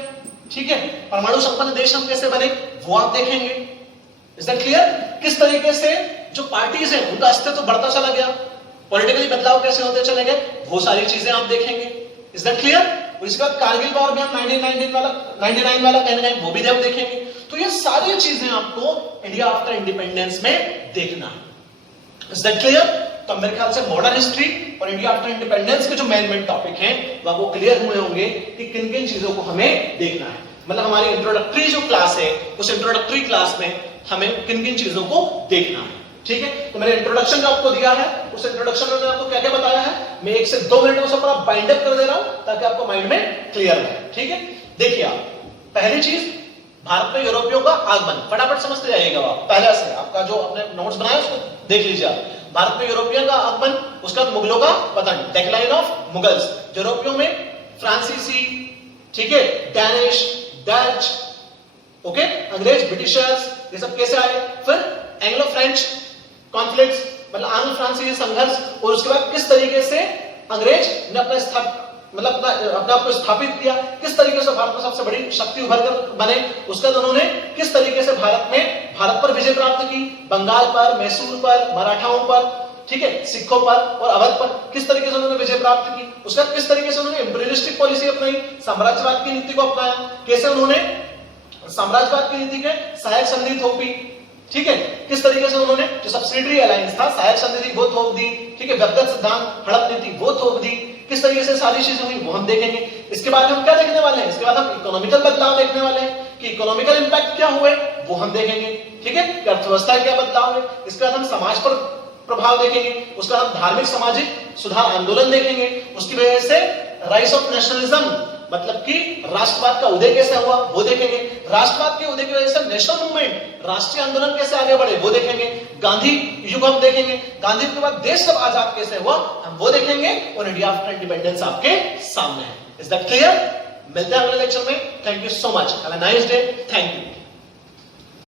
ठीक है, परमाणु संपन्न देश हम कैसे बने वो आप देखेंगे। Is that clear? किस तरीके से जो पार्टीज हैं उनका अस्तित्व बढ़ता चला गया, पॉलिटिकली बदलाव कैसे होते चले गए, वो सारी चीजें आप देखेंगे। Is that clear? इसके बाद कारगिल वॉर भी हम 99 वाला कहीं ना कहीं वो भी हम देखेंगे। तो ये सारी चीजें आपको इंडिया आफ्टर इंडिपेंडेंस में देखना है। Is that clear? तो मेरे ख्याल से मॉडर्न हिस्ट्री और इंडिया आफ्टर इंडिपेंडेंस के जो मेन टॉपिक हैं वो आपको क्लियर हुए होंगे कि किन किन चीजों को हमें देखना है। मतलब हमारी इंट्रोडक्टरी जो क्लास है उस इंट्रोडक्टरी क्लास में हमें किन किन चीजों को देखना है, ठीक है। तो मैंने इंट्रोडक्शन जो आपको दिया है उस इंट्रोडक्शन में मैंने आपको क्या क्या बताया है, मैं 1 से 2 मिनट में सब आप बाइंड अप कर दे रहा हूं ताकि आपको माइंड में क्लियर रहे, ठीक है। देखिए आप, पहली चीज भारत में यूरोपियों का आगमन, फटाफट समझते जाइएगा आप, पहले से आपका जो आपने नोट्स बनाया उसको देख लीजिए आप। भारत में यूरोपियन का आगमन, उसका मुगलों का पतन, डिक्लाइन ऑफ मुगल्स। यूरोपियों में फ्रांसीसी, ठीक है, डैनिश, डच, ओके, अंग्रेज, ब्रिटिशर्स, ये सब कैसे आए। फिर एंग्लो फ्रेंच कॉन्फ्लिक्ट्स, मतलब आंग्ल फ्रांसीसी संघर्ष, और उसके बाद किस तरीके से अंग्रेज ने अपने आप को स्थापित किया, किस तरीके से भारत में सबसे बड़ी शक्ति उभर कर बने। उसके बाद उन्होंने किस तरीके से भारत पर विजय प्राप्त की, बंगाल पर, मैसूर पर, मराठाओं पर, ठीक है, सिखों पर और अवध पर किस तरीके से उन्होंने विजय प्राप्त की। उसके बाद किस तरीके से उन्होंने इंपीरियलिस्टिक पॉलिसी अपनाई, साम्राज्यवाद की नीति को अपनाया, कैसे उन्होंने साम्राज्यवाद की नीति के सहायक संधि थोपी, ठीक है, किस तरीके से उन्होंने जो सब्सिडियरी अलायंस था, सहायक संधि वो थोप दी, ठीक है, व्यक्तिगत सिद्धांत, हड़प नीति वो थोप दी, किस तरीके से सारी चीजें हुई वो हम देखेंगे। इसके बाद हम क्या देखने वाले हैं, इसके बाद हम इकोनॉमिकल बदलाव देखने वाले हैं कि इकोनॉमिकल इंपैक्ट क्या हुए वो हम देखेंगे, ठीक है, अर्थव्यवस्था क्या बदलाव हुए। इसके बाद हम समाज पर प्रभाव देखेंगे, उसके बाद हम धार्मिक सामाजिक सुधार आंदोलन देखेंगे, उसकी वजह से राइज ऑफ नेशनलिज्म, मतलब कि राष्ट्रवाद का उदय कैसे हुआ वो देखेंगे। राष्ट्रवाद के उदय की वजह से नेशनल मूवमेंट, राष्ट्रीय आंदोलन कैसे आगे बढ़े वो देखेंगे। गांधी युग हम देखेंगे, गांधी के बाद देश जब आजाद कैसे हुआ हम वो देखेंगे, और इंडिया आफ्टर इंडिपेंडेंस आपके सामने है। Is that clear? मिलते हैं अगले लेक्चर में। Thank you so much, have a nice day, thank you.